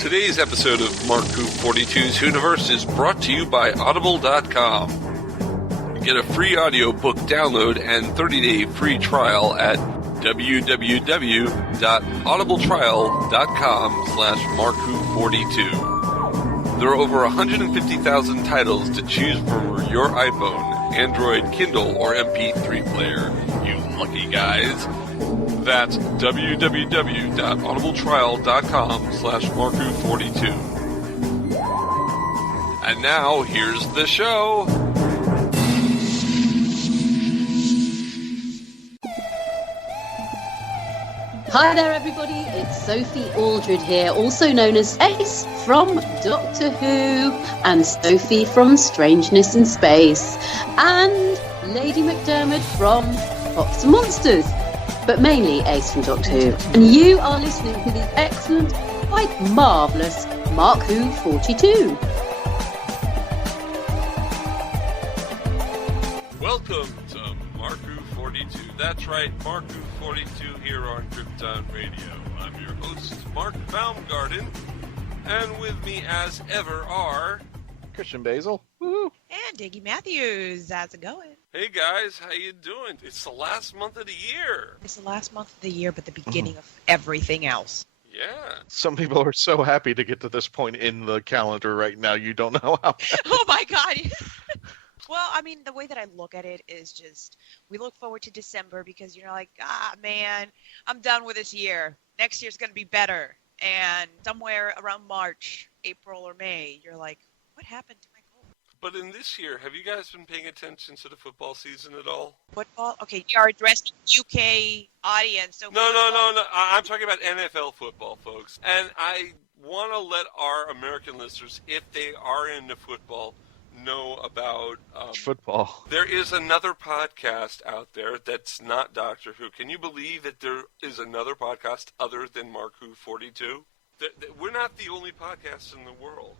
Today's episode of Mark Who 42's Whoniverse is brought to you by Audible.com. Get a free audiobook download and 30-day free trial at www.audibletrial.com/MarkWho42. There are over 150,000 titles to choose from your iPhone, Android, Kindle, or MP3 player. You lucky guys. That's www.audibletrial.com/MarkWho42. And now, here's the show. Hi there everybody, it's Sophie Aldred here, also known as Ace from Doctor Who, and Sophie from Strangeness-in-Space, and Lady MacDiarmid from Fox and Monsters, but mainly Ace from Doctor Who. And you are listening to the excellent, quite marvellous Mark Who 42. Welcome to Mark Who 42. That's right, Mark Who 42 here on Krypton Radio. I'm your host, Mark-Baumgarten, and with me as ever are... Christian Basil. Woo-hoo. And Diggy Matthews. How's it going? Hey guys, how you doing? It's the last month of the year. It's the last month of the year, but the beginning of everything else. Yeah. Some people are so happy to get to this point in the calendar right now, you don't know how. Oh my God. Well, I mean, the way that I look at it is just, we look forward to December because you're like, man, I'm done with this year. Next year's going to be better. And somewhere around March, April, or May, you're like, what happened to my goal? But in this year, have you guys been paying attention to the football season at all? Football? Okay, you are addressing UK audience. So No. I'm talking about NFL football, folks. And I want to let our American listeners, if they are into football, know about football. There is another podcast out there that's not Doctor Who. Can you believe that there is another podcast other than Mark Who 42? We're not the only podcast in the world.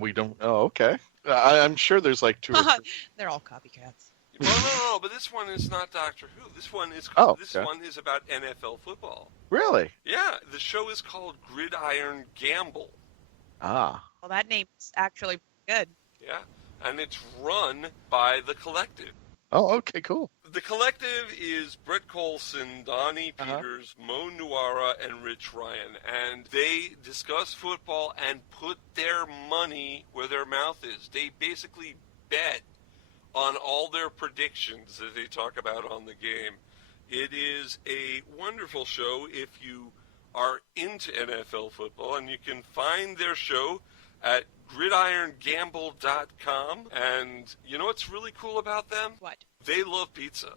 We don't. Oh, okay. I'm sure there's like two. Or three. They're all copycats. Well, no, but this one is not Doctor Who. This one is one is about NFL football. Really? Yeah, the show is called Gridiron Gamble. Ah. Well, that name's actually good. Yeah. And it's run by The Collective. Oh, okay, cool. The Collective is Brett Colson, Donnie Peters, Mo Nuara, and Rich Ryan. And they discuss football and put their money where their mouth is. They basically bet on all their predictions that they talk about on the game. It is a wonderful show if you are into NFL football, and you can find their show at gridirongamble.com. And you know what's really cool about them? What? They love pizza.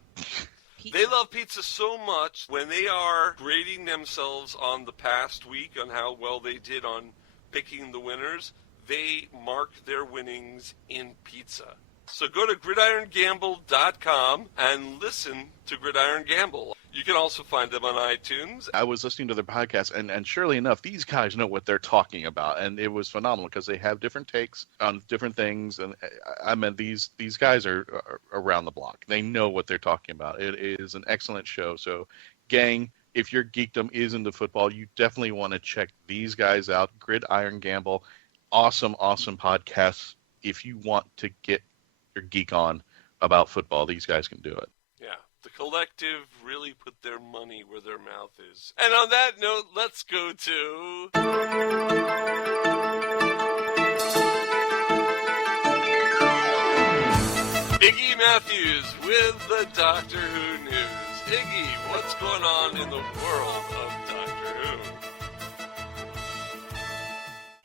They love pizza so much, when they are grading themselves on the past week on how well they did on picking the winners, they mark their winnings in pizza. So go to gridirongamble.com and listen to Gridiron Gamble. You can also find them on iTunes. I was listening to their podcast, and surely enough, these guys know what they're talking about, and it was phenomenal because they have different takes on different things, and I mean, these guys are around the block. They know what they're talking about. It is an excellent show. So, gang, if your geekdom is into football, you definitely want to check these guys out. Gridiron Gamble, awesome podcast. If you want to get your geek on about football, these guys can do it. Yeah, the Collective really put their money where their mouth is. And on that note, let's go to... Iggy Matthews with the Doctor Who news. Iggy, what's going on in the world of Doctor Who?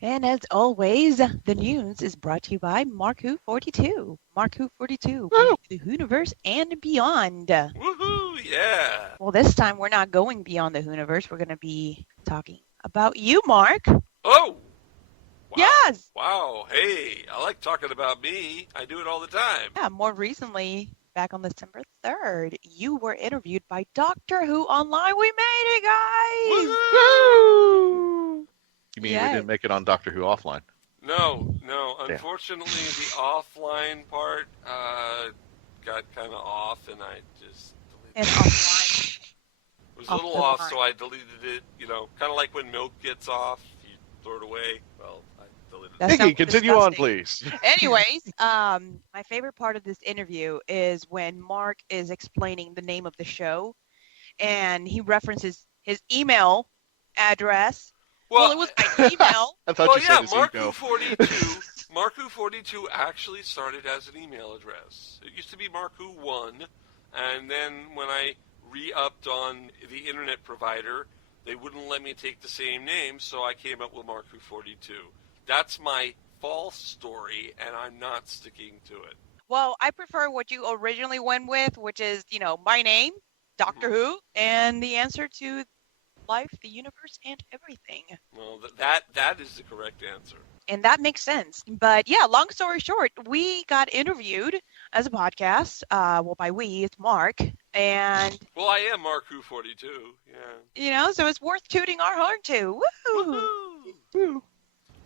And as always, the news is brought to you by Mark Who 42. Mark Who 42, the Whoniverse and beyond. Woohoo, yeah. Well, this time we're not going beyond the Whoniverse. We're going to be talking about you, Mark. Oh! Wow. Yes! Wow, hey, I like talking about me. I do it all the time. Yeah, more recently, back on December 3rd, you were interviewed by Doctor Who Online. We made it, guys! Woo-hoo! You mean we didn't make it on Doctor Who Offline? No. Unfortunately, the offline part got kind of off, and I just deleted And it. offline. It was a little off, so I deleted it. You know, kind of like when milk gets off, you throw it away. Well, I deleted it. That Iggy, sounds continue on, disgusting. please. Anyways, my favorite part of this interview is when Mark is explaining the name of the show, and he references his email address. Well, it was my email. I thought Well, you yeah, said his email. Marku42. Marku42 actually started as an email address. It used to be Marku1, and then when I re-upped on the internet provider, they wouldn't let me take the same name, so I came up with Marku42. That's my false story, and I'm not sticking to it. Well, I prefer what you originally went with, which is, my name, Doctor Who, and the answer to life, the universe, and everything. Well, that is the correct answer. And that makes sense. But yeah, long story short, we got interviewed as a podcast. By we, it's Mark. And Well, I am Marku42, yeah. So it's worth tooting our horn to. Woohoo! Woohoo!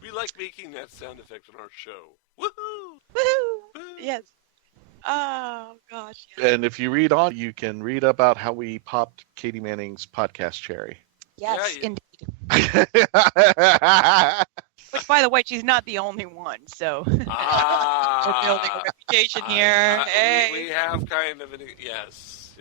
We like making that sound effect on our show. Woohoo! Woohoo! Woo! Yes. Oh gosh. Yes. And if you read on, you can read about how we popped Katie Manning's podcast cherry. Yes, Yeah, indeed. Which, by the way, she's not the only one. So we're building a reputation here. Hey. We have kind of an yes.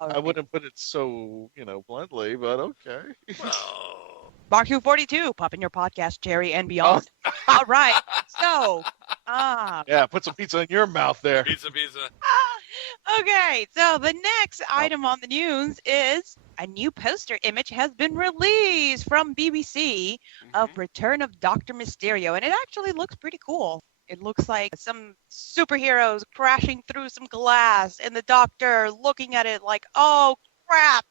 I wouldn't put it so, bluntly, but okay. Well, Mark242, popping your podcast cherry and beyond. All right. So, yeah, put some pizza in your mouth there. pizza. Okay, so the next item on the news is a new poster image has been released from BBC of Return of Dr. Mysterio, and it actually looks pretty cool. It looks like some superheroes crashing through some glass, and the Doctor looking at it like, oh, crap,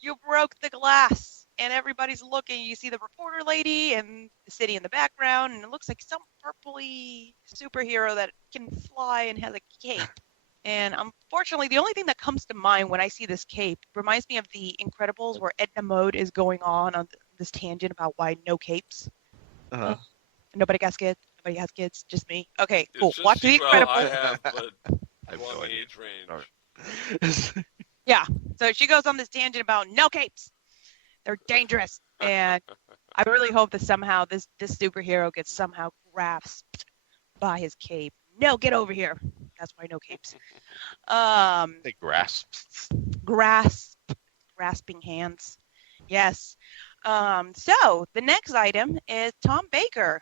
you broke the glass. And everybody's looking. You see the reporter lady and the city in the background, and it looks like some purpley superhero that can fly and has a cape. And unfortunately, the only thing that comes to mind when I see this cape reminds me of The Incredibles, where Edna Mode is going on this tangent about why no capes. Nobody has kids. Nobody has kids. Just me. Okay, cool. Watch The Incredibles. I have, but I'm on the age range. Right. Yeah. So she goes on this tangent about no capes. They're dangerous. And I really hope that somehow this superhero gets somehow grasped by his cape. No, get over here. That's why no capes. They grasps. Grasping hands. Yes. So the next item is Tom Baker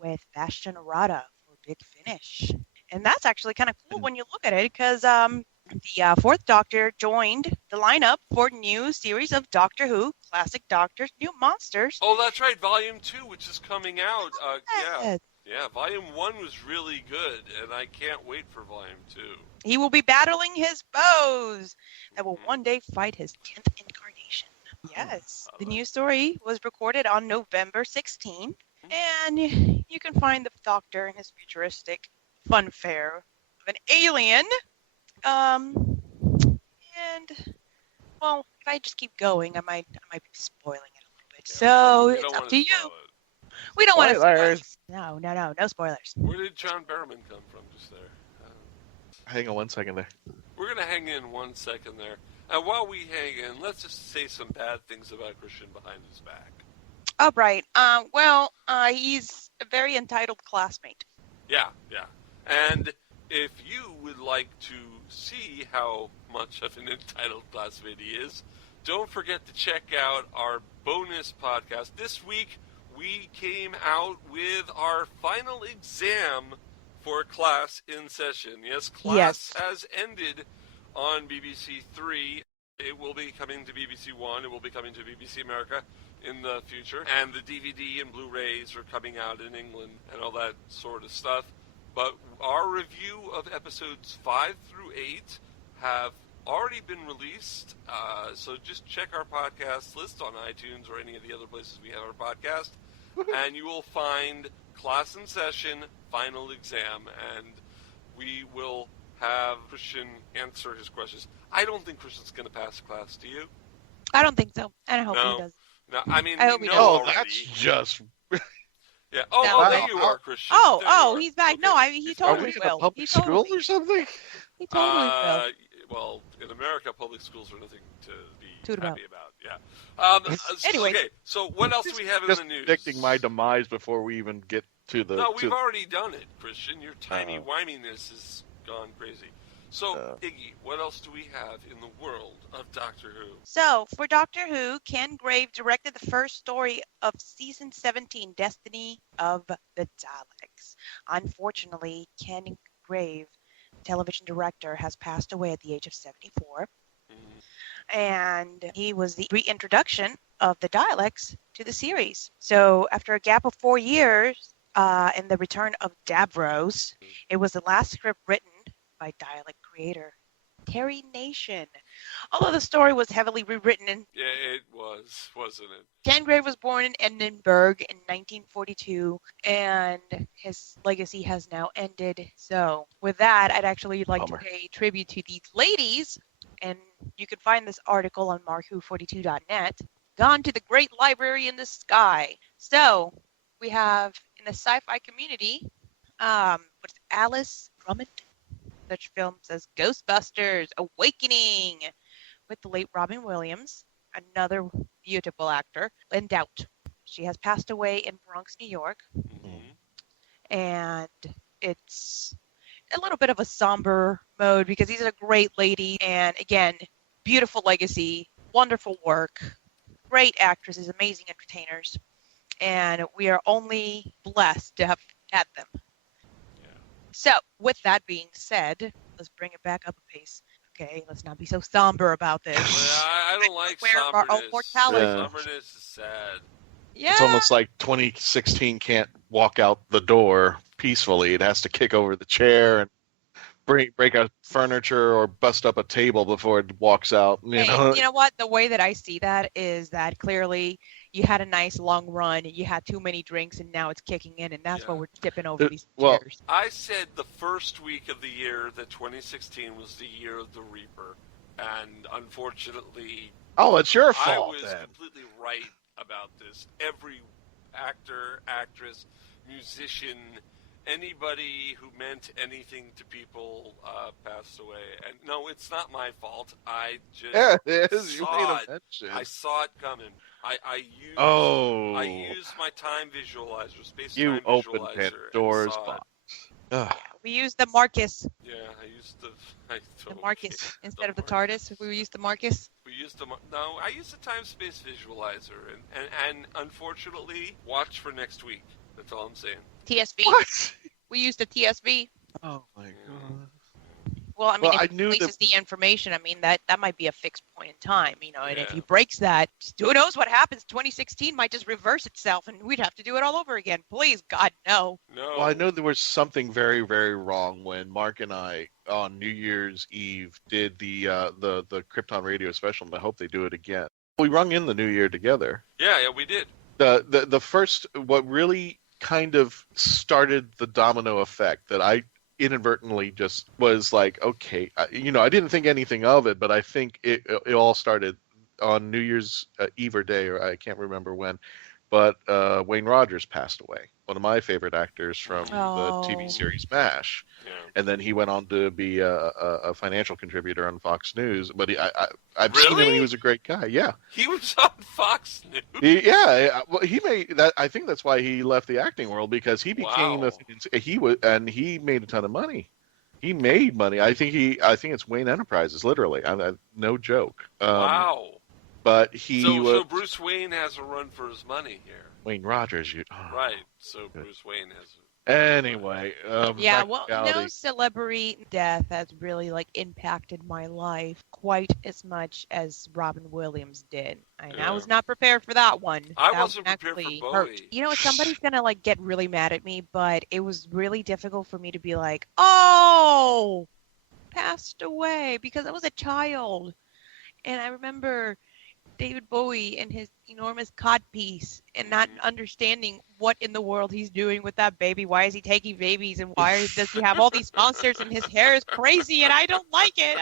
with Bastion Errata for Big Finish. And that's actually kind of cool when you look at it, because the fourth Doctor joined the lineup for new series of Doctor Who, Classic Doctors, New Monsters. Oh, that's right, Volume 2, which is coming out. Yes. Yeah, Volume 1 was really good, and I can't wait for Volume 2. He will be battling his foes that will one day fight his 10th incarnation. Yes. The new story was recorded on November 16, and you can find the Doctor and his futuristic funfair of an alien. And well, if I just keep going, I might be spoiling it a little bit. So it's up to you. We don't want to spoil. No spoilers. Where did John Barrowman come from just there? Hang on 1 second there. We're going to hang in 1 second there. And while we hang in, let's just say some bad things about Christian behind his back. Oh, right. He's a very entitled classmate. Yeah. And if you would like to see how much of an entitled classmate he is, don't forget to check out our bonus podcast. This week, we came out with our final exam for class in session. Yes, class has ended on BBC 3. It will be coming to BBC 1. It will be coming to BBC America in the future. And the DVD and Blu-rays are coming out in England and all that sort of stuff. But our review of episodes 5 through 8 have already been released. So just check our podcast list on iTunes or any of the other places we have our podcast. And you will find Class in Session, Final Exam. And we will have Christian answer his questions. I don't think Christian's going to pass class, do you? I don't think so. And I hope he does. No, I mean, I hope he does. already. That's just... Yeah. Oh, there you are, Christian. He's back. Okay. No, he totally in a will. public school or something? He totally will. Well, in America, public schools are nothing to be Toot happy about. Yeah. Anyways. Okay, so what else do we have in Just the news? predicting my demise before we even get to the. No, we've already done it, Christian. Your tiny whiminess has gone crazy. So, Iggy, what else do we have in the world of Doctor Who? So, for Doctor Who, Ken Grave directed the first story of Season 17, Destiny of the Daleks. Unfortunately, Ken Grave, television director, has passed away at the age of 74. And he was the reintroduction of the Daleks to the series. So, after a gap of 4 years, and the return of Davros, it was the last script written by Dalek creator Terry Nation. Although the story was heavily rewritten. Yeah, it was, wasn't it? Ken Grave was born in Edinburgh in 1942, and his legacy has now ended. So, with that, I'd actually like to pay tribute to these ladies, and you can find this article on markwho42.net. Gone to the Great Library in the Sky. So, we have in the sci-fi community, what's Alice Drummond? Such films as Ghostbusters, Awakening, with the late Robin Williams, another beautiful actor, and Doubt. She has passed away in Bronx, New York, and it's a little bit of a somber mode because these are a great lady, and again, beautiful legacy, wonderful work, great actresses, amazing entertainers, and we are only blessed to have had them. So, with that being said, let's bring it back up a pace. Okay, let's not be so somber about this. I don't like Where our own somberness. mortality. Somberness is sad. Yeah. It's almost like 2016 can't walk out the door peacefully. It has to kick over the chair and break a furniture or bust up a table before it walks out. You know what? The way that I see that is that clearly you had a nice long run, you had too many drinks, and now it's kicking in, and that's why we're tipping over these chairs. I said the first week of the year that 2016 was the year of the Reaper, and unfortunately, it's your fault. I was completely right about this. Every actor, actress, musician, anybody who meant anything to people passed away. And no, it's not my fault. I just it is. saw it. I saw it coming. I used my time visualizer, space time visualizer. You opened Pandora's box. We used the Marcus. Yeah, I used the Marcus instead of the TARDIS. We used the Marcus. I used the time-space visualizer, and unfortunately, watch for next week. That's all I'm saying. TSV. What? We used a TSV. Oh my god. Well, I mean, if it releases the information, I mean, that might be a fixed point in time, and if he breaks that, who knows what happens? 2016 might just reverse itself, and we'd have to do it all over again. Please, God, no. No. Well, I know there was something very, very wrong when Mark and I, on New Year's Eve, did the Krypton Radio special, and I hope they do it again. We rung in the new year together. Yeah, we did. The first, what really kind of started the domino effect that I inadvertently just was like, okay, I didn't think anything of it, but I think it all started on New Year's Eve or day, or I can't remember when, but Wayne Rogers passed away, one of my favorite actors from the TV series MASH. Yeah. And then he went on to be a financial contributor on Fox News, but I've seen him and he was a great guy. Yeah. He was on Fox News? He made that. I think that's why he left the acting world, because he became he made a ton of money. He made money. I think it's Wayne Enterprises, literally. No joke. Wow. But so Bruce Wayne has a run for his money here. Wayne Rogers, right? So Bruce Wayne has. Anyway, no celebrity death has really impacted my life quite as much as Robin Williams did. I was not prepared for that one. I wasn't prepared for Bowie. Somebody's gonna get really mad at me, but it was really difficult for me to be like, oh, passed away, because I was a child, and I remember David Bowie and his enormous codpiece and not understanding what in the world he's doing with that baby. Why is he taking babies, and why does he have all these monsters, and his hair is crazy and I don't like it.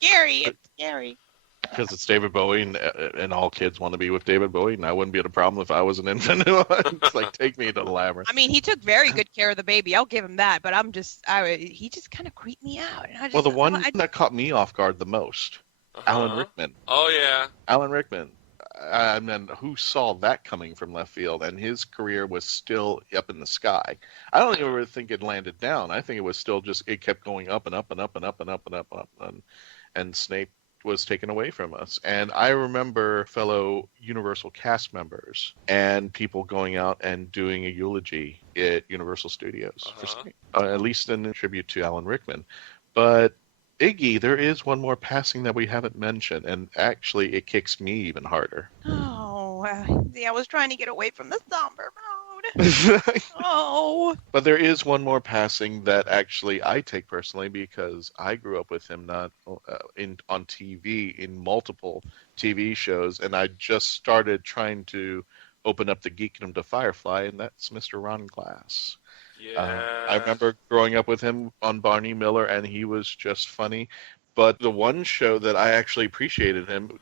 It's scary. Because it's David Bowie, and all kids want to be with David Bowie, and I wouldn't be at a problem if I was an infant. It's like, take me to the labyrinth. I mean, he took very good care of the baby. I'll give him that, but he just kind of creeped me out. And the one that caught me off guard the most, Alan Rickman. Oh, yeah. Alan Rickman. I mean, who saw that coming from left field? And his career was still up in the sky. I don't ever think it landed down. I think it was still just, it kept going up and up and up and up and up and up and up. And Snape was taken away from us. And I remember fellow Universal cast members and people going out and doing a eulogy at Universal Studios for Snape, at least in tribute to Alan Rickman. But Iggy, there is one more passing that we haven't mentioned, and actually it kicks me even harder. Oh, see, I was trying to get away from the somber mode. Oh. But there is one more passing that actually I take personally, because I grew up with him not on TV, in multiple TV shows, and I just started trying to open up the geekdom to Firefly, and that's Mr. Ron Glass. Yeah. I remember growing up with him on Barney Miller, and he was just funny. But the one show that I actually appreciated him,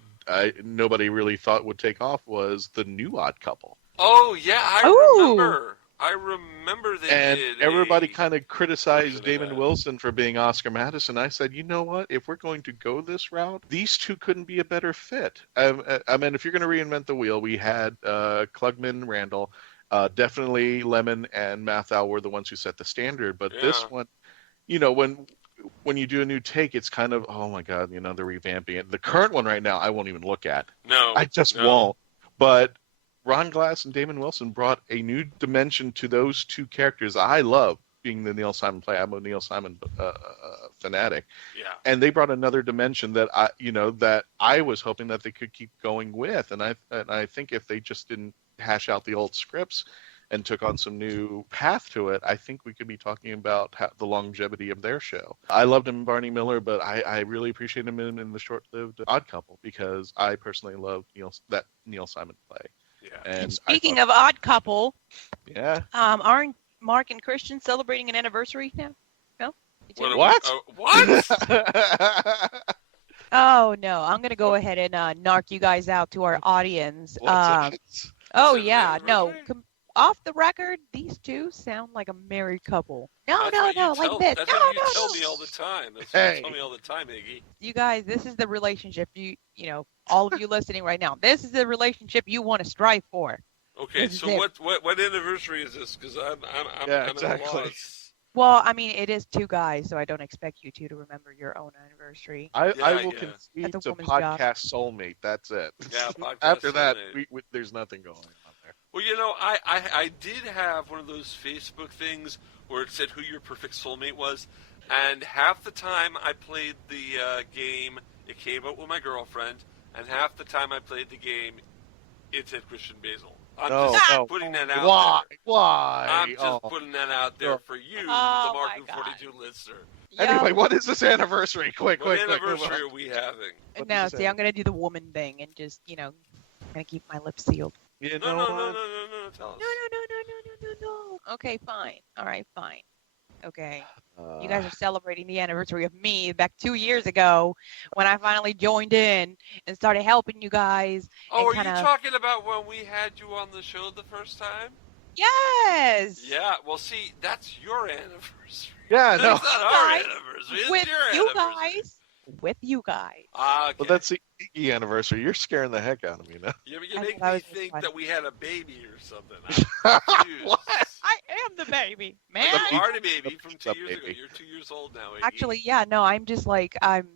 nobody really thought would take off, was The New Odd Couple. Oh, yeah, I remember they and did. Everybody kind of criticized Damon Wilson for being Oscar Madison. I said, you know what? If we're going to go this route, these two couldn't be a better fit. I mean, if you're going to reinvent the wheel, we had Klugman, Randall. Definitely Lemon and Mathau were the ones who set the standard. But this one, you know, when you do a new take, it's kind of, oh my God, you know, they're revamping it. The current one right now, I won't even look at. No. I just won't. But Ron Glass and Damon Wilson brought a new dimension to those two characters I love, being the Neil Simon play. I'm a Neil Simon fanatic. Yeah. And they brought another dimension that I was hoping that they could keep going with. And I think if they just didn't hash out the old scripts and took on some new path to it, I think we could be talking about the longevity of their show. I loved him in Barney Miller, but I really appreciate him in the short-lived Odd Couple, because I personally love that Neil Simon play. Yeah. And speaking of Odd Couple, aren't Mark and Christian celebrating an anniversary now? No? What? What? Oh, no. I'm going to go ahead and narc you guys out to our audience. Oh, yeah. No. Off the record, these two sound like a married couple. No, like this. That's what you tell me all the time. That's what you tell me all the time, Iggy. You guys, this is the relationship you know, all of you listening right now. This is the relationship you want to strive for. Okay, so what anniversary is this? Because I'm exactly. at a loss. Well, I mean, it is two guys, so I don't expect you two to remember your own anniversary. I will concede to podcast soulmate. That's it. Yeah, podcast After that, soulmate. there's nothing going on there. Well, you know, I did have one of those Facebook things where it said who your perfect soulmate was, and half the time I played the game, it came up with my girlfriend, and half the time I played the game, it said Christian Basil. I'm just putting that out there. Why? I'm just putting that out there for you, the Mark 42 listener. Anyway, what is this anniversary? Quick. What anniversary are we having? No, see, I'm going to do the woman thing and just, you know, kind of keep my lips sealed. No, tell us. No. Okay, fine. All right, fine. Okay. You guys are celebrating the anniversary of me back 2 years ago when I finally joined in and started helping you guys. Oh, are you talking about when we had you on the show the first time? Yes. Yeah, well, see, that's your anniversary. Yeah, no. It's not our anniversary. It's with your you anniversary. guys. With you guys. Okay. Well, that's the Iggy anniversary. You're scaring the heck out of me now. You make me think that we had a baby or something. What? I am the baby, man. You are the baby from 2 years ago. You're 2 years old now, Iggy. Actually, yeah, no, I'm just like I'm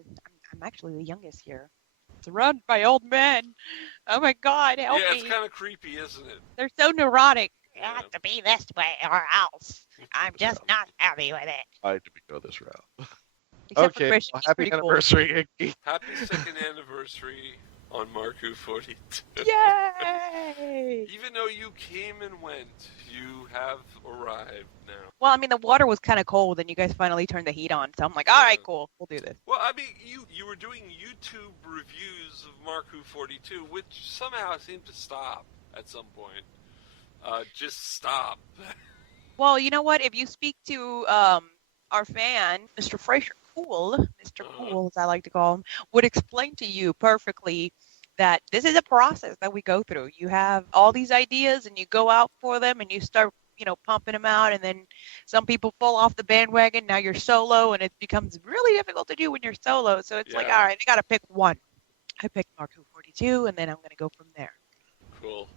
actually the youngest here. Surrounded by old men. Oh my God, help me. Yeah, it's kind of creepy, isn't it? They're so neurotic. You have to be this way or else. I'm just not happy with it. I had to go this route. Except for Okay, Christian, well, he's happy pretty cool. anniversary, Iggy. Happy second anniversary on Marku 42. Yay! Even though you came and went, you have arrived now. Well, I mean, the water was kind of cold, and you guys finally turned the heat on. So I'm like, all right, cool, we'll do this. Well, I mean, you were doing YouTube reviews of Marku 42, which somehow seemed to stop at some point. Just stop. Well, you know what? If you speak to our fan, Mr. Fraser Cool, Mr. Cool, as I like to call him, would explain to you perfectly that this is a process that we go through. You have all these ideas, and you go out for them, and you start, pumping them out, and then some people fall off the bandwagon. Now you're solo, and it becomes really difficult to do when you're solo. So it's like, all right, I got to pick one. I picked Mark 42. 2022, and then I'm going to go from there. Cool.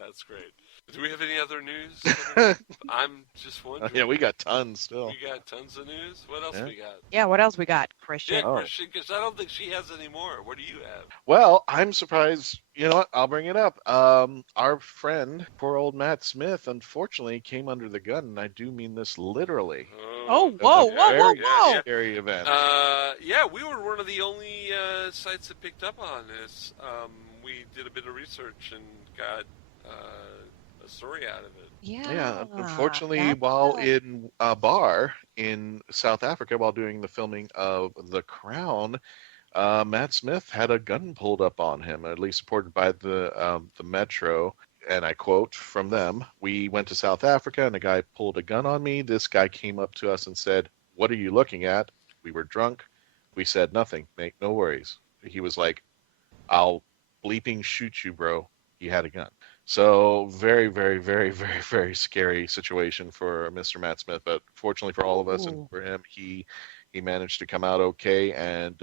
That's great. Do we have any other news? I'm just wondering. Yeah, we got tons still. We got tons of news. What else we got? Yeah, what else we got, Christian? Yeah, Christian, because I don't think she has any more. What do you have? Well, I'm surprised. You know what? I'll bring it up. Our friend, poor old Matt Smith, unfortunately came under the gun, and I do mean this literally. Whoa, whoa. Scary event. Yeah, we were one of the only sites that picked up on this. We did a bit of research and got a story out of it. Yeah, unfortunately, while in a bar in South Africa, while doing the filming of The Crown, Matt Smith had a gun pulled up on him, at least reported by the Metro. And I quote from them, "We went to South Africa and a guy pulled a gun on me. This guy came up to us and said, 'What are you looking at?' We were drunk. We said nothing. Make no worries." He was like, "I'll bleeping shoot you, bro." He had a gun. So very, very, very, very, very scary situation for Mr. Matt Smith. But fortunately for all of us and for him, he managed to come out okay. And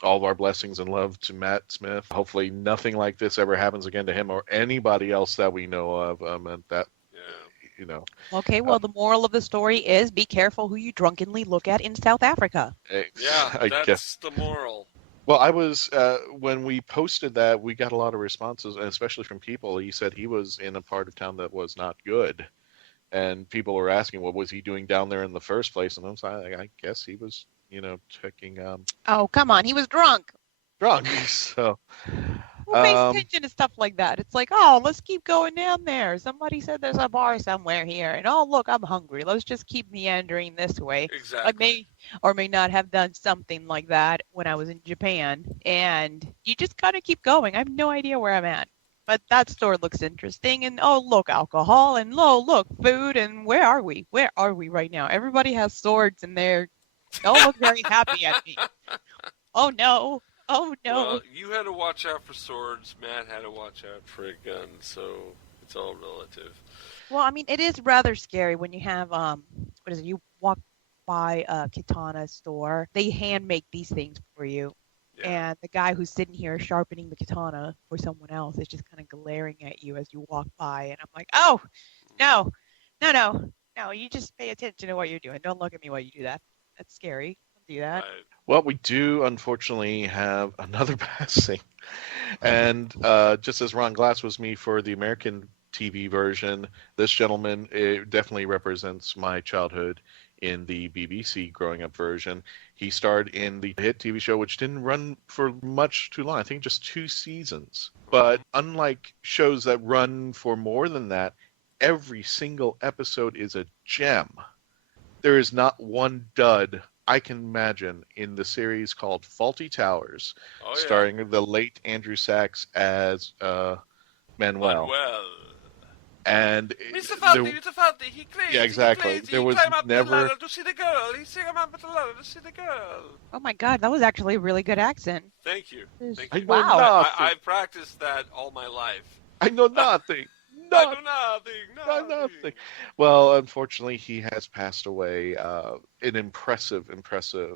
all of our blessings and love to Matt Smith. Hopefully nothing like this ever happens again to him or anybody else that we know of. And that, you know. Okay, well, the moral of the story is be careful who you drunkenly look at in South Africa. Yeah, that's the moral. Well, I was, when we posted that, we got a lot of responses, and especially from people. He said he was in a part of town that was not good. And people were asking, what was he doing down there in the first place? And I was like, I guess he was, checking. Oh, come on. He was drunk. So. Who pays attention to stuff like that? It's like, oh, let's keep going down there. Somebody said there's a bar somewhere here. And, oh, look, I'm hungry. Let's just keep meandering this way. Exactly. I may or may not have done something like that when I was in Japan. And you just kind of keep going. I have no idea where I'm at. But that store looks interesting. And, oh, look, alcohol. And, oh, look, food. And where are we? Where are we right now? Everybody has swords and they all look very happy at me. Oh, no. Oh, no. Well, you had to watch out for swords. Matt had to watch out for a gun, so it's all relative. Well, I mean, it is rather scary when you have, you walk by a katana store. They hand make these things for you. Yeah. And the guy who's sitting here sharpening the katana for someone else is just kind of glaring at you as you walk by. And I'm like, oh, no, you just pay attention to what you're doing. Don't look at me while you do that. That's scary. Don't do that. Right. Well, we do unfortunately have another passing. And just as Ron Glass was me for the American TV version, this gentleman definitely represents my childhood in the BBC growing up version. He starred in the hit TV show, which didn't run for much too long. I think just 2 seasons. But unlike shows that run for more than that, every single episode is a gem. There is not one dud I can imagine in the series called Fawlty Towers, starring the late Andrew Sachs as Manuel. And Mr. Fawlty, he crazy. Yeah, exactly. He crazy. There was he climb up never the ladder to see the girl. He sing up the ladder to see the girl. Oh my God, that was actually a really good accent. Thank you. Wow. I've practiced that all my life. I know nothing. I know nothing. Well, unfortunately, he has passed away. An impressive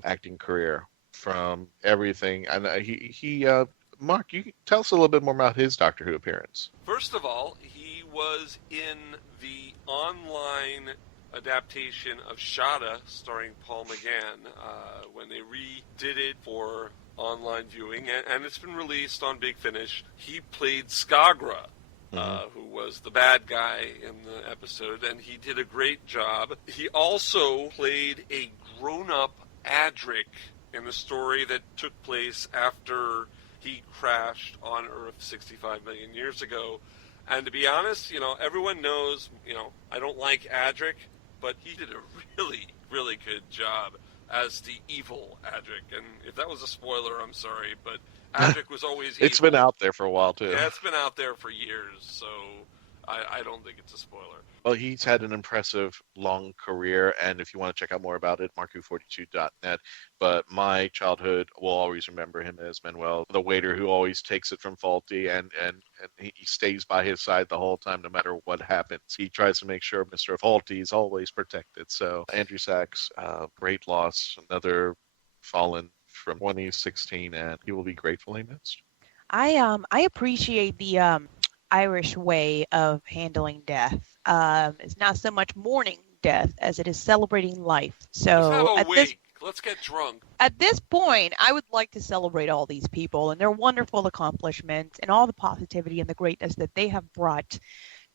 acting career from everything. And he Mark, you tell us a little bit more about his Doctor Who appearance. First of all, he was in the online adaptation of Shada, starring Paul McGann, when they redid it for online viewing, and it's been released on Big Finish. He played Skagra. Who was the bad guy in the episode, and he did a great job. He also played a grown-up Adric in the story that took place after he crashed on Earth 65 million years ago. And to be honest, everyone knows, I don't like Adric, but he did a really, really good job as the evil Adric. And if that was a spoiler, I'm sorry, but Adric was always evil. It's been out there for a while, too. Yeah, it's been out there for years, so I don't think it's a spoiler. Well, he's had an impressive long career, and if you want to check out more about it, marku42.net. But my childhood will always remember him as Manuel, the waiter who always takes it from Fawlty, and he stays by his side the whole time, no matter what happens. He tries to make sure Mr. Fawlty is always protected. So Andrew Sachs, great loss, another fallen from 2016, and he will be gratefully missed. I appreciate the Irish way of handling death. It's not so much mourning death as it is celebrating life. Let's have So a wake. Let's get drunk. at this point, I would like to celebrate all these people and their wonderful accomplishments and all the positivity and the greatness that they have brought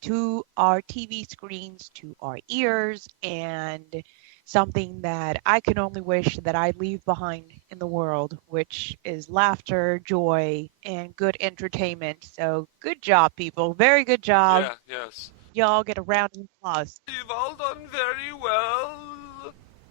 to our TV screens, to our ears, and something that I can only wish that I leave behind in the world, which is laughter, joy, and good entertainment. So good job, people. Very good job. Yeah, yes. Y'all get a round of applause. You've all done very well.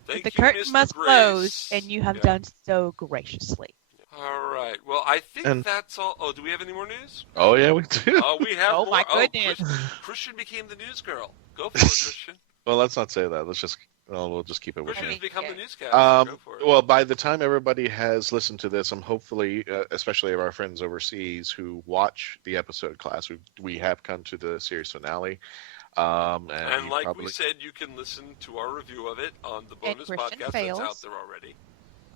Thank The you, curtain Mr. must Grace. close, and you have done so graciously. All right. Well, I think And- that's all. Oh, do we have any more news? Oh yeah, we do. Oh, we have Oh, more. my goodness. Christian became the news girl. Go for it, Christian. Well, let's not say that. We'll just keep it with Christian's me. become the Okay. newscaster. Go for it. Well, by the time everybody has listened to this, I'm hopefully, especially of our friends overseas who watch the episode class, we have come to the series finale. And And you like probably, we said, you can listen to our review of it on the bonus Christian podcast fails. that's out there already.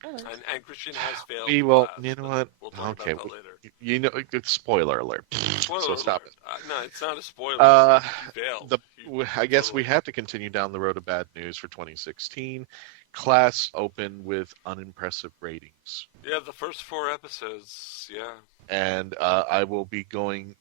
And Christian has failed. we in will. class, You know but what? We'll talk Okay, about that later. you know, it's spoiler alert. Spoiler So stop alert. it. No, it's not a spoiler. He failed. I guess we have to continue down the road of bad news for 2016. Class opened with unimpressive ratings. Yeah, the first 4 episodes. Yeah. And I will be going,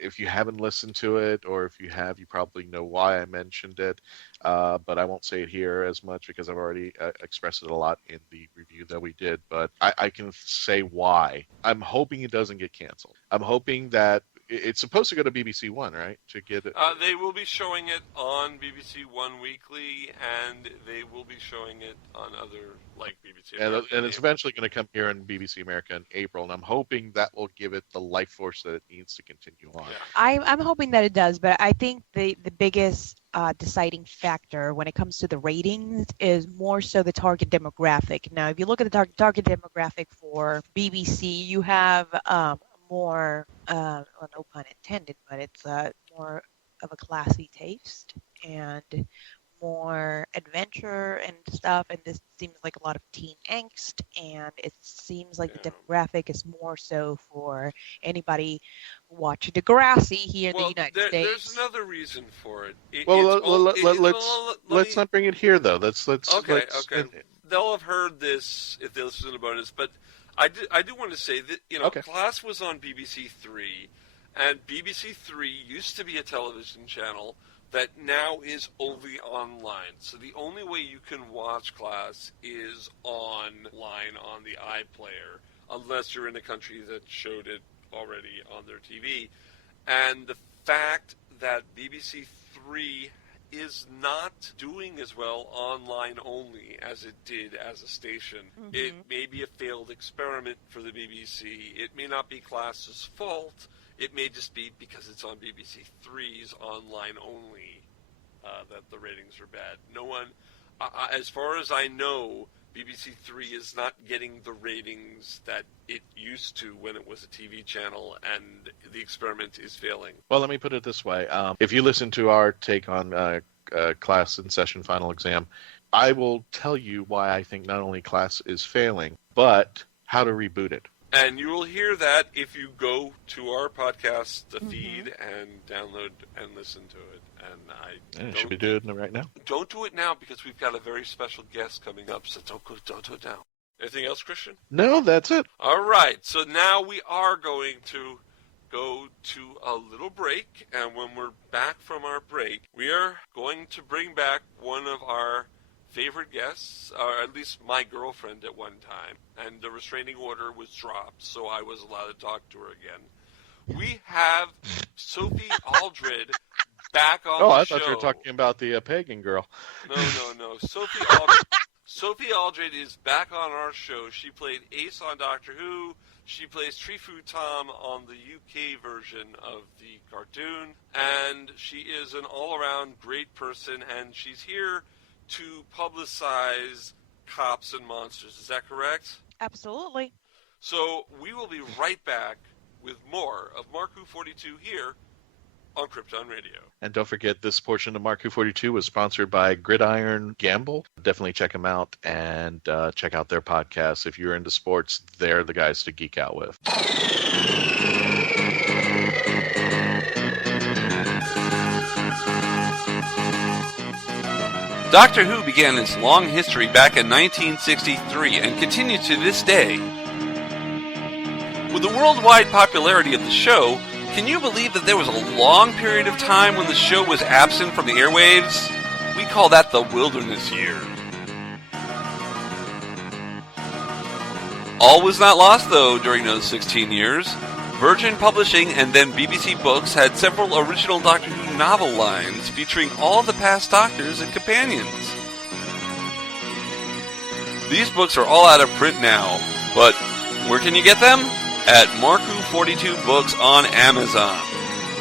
if you haven't listened to it, or if you have, you probably know why I mentioned it, but I won't say it here as much because I've already expressed it a lot in the review that we did, but I can say why. I'm hoping it doesn't get canceled. I'm hoping that it's supposed to go to BBC One, right? To get it. They will be showing it on BBC One weekly, and they will be showing it on other, like BBC America. And it's eventually going to come here on BBC America in April, and I'm hoping that will give it the life force that it needs to continue on. Yeah. I'm hoping that it does, but I think the biggest deciding factor when it comes to the ratings is more so the target demographic. Now, if you look at the target demographic for BBC, you have more, well, no pun intended, but it's more of a classy taste and more adventure and stuff. And this seems like a lot of teen angst, and it seems like the demographic is more so for anybody who watch Degrassi here in the United States. There's another reason for it. Let's not bring it here though. Let's Okay. They'll have heard this if they listen to the bonus, but I do want to say that Class was on BBC Three, and BBC Three used to be a television channel that now is only online. So the only way you can watch Class is online on the iPlayer, unless you're in a country that showed it already on their TV. And the fact that BBC Three is not doing as well online only as it did as a station. Mm-hmm. It may be a failed experiment for the BBC. It may not be Class's fault. It may just be because it's on BBC Three's online only that the ratings are bad. No one, as far as I know, BBC Three is not getting the ratings that it used to when it was a TV channel, and the experiment is failing. Well, let me put it this way. If you listen to our take on Class in Session Final Exam, I will tell you why I think not only Class is failing, but how to reboot it. And you will hear that if you go to our podcast, the feed, and download and listen to it. And should we do it right now? Don't do it now because we've got a very special guest coming up, so don't do it now. Anything else, Christian? No, that's it. All right, so now we are going to go to a little break, and when we're back from our break, we are going to bring back one of our favorite guests, or at least my girlfriend at one time, and the restraining order was dropped, so I was allowed to talk to her again. We have Sophie Aldred back on the show. Oh, I thought you were talking about the pagan girl. No. Sophie Aldred is back on our show. She played Ace on Doctor Who. She plays Trifu Tom on the UK version of the cartoon. And she is an all-around great person, and she's here to publicize cops and monsters. Is that correct? Absolutely. So we will be right back with more of Mark Who 42 here on Krypton Radio. And don't forget, this portion of Mark Who 42 was sponsored by Gridiron Gamble. Definitely check them out and check out their podcast. If you're into sports, they're the guys to geek out with. Doctor Who began its long history back in 1963 and continues to this day. With the worldwide popularity of the show, can you believe that there was a long period of time when the show was absent from the airwaves? We call that the wilderness year. All was not lost, though, during those 16 years. Virgin Publishing and then BBC Books had several original Doctor Who novel lines featuring all the past Doctors and companions. These books are all out of print now, but where can you get them? At Mark Who 42 Books on Amazon.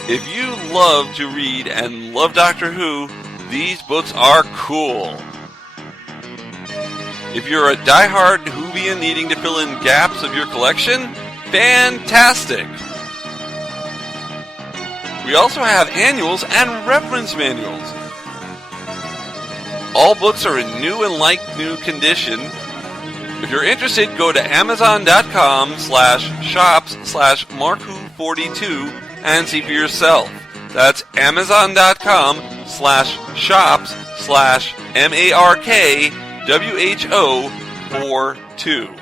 If you love to read and love Doctor Who, these books are cool. If you're a diehard Whovian needing to fill in gaps of your collection, fantastic! We also have annuals and reference manuals. All books are in new and like-new condition. If you're interested, go to amazon.com/shops/markwho42 and see for yourself. That's amazon.com/shops/markwho42.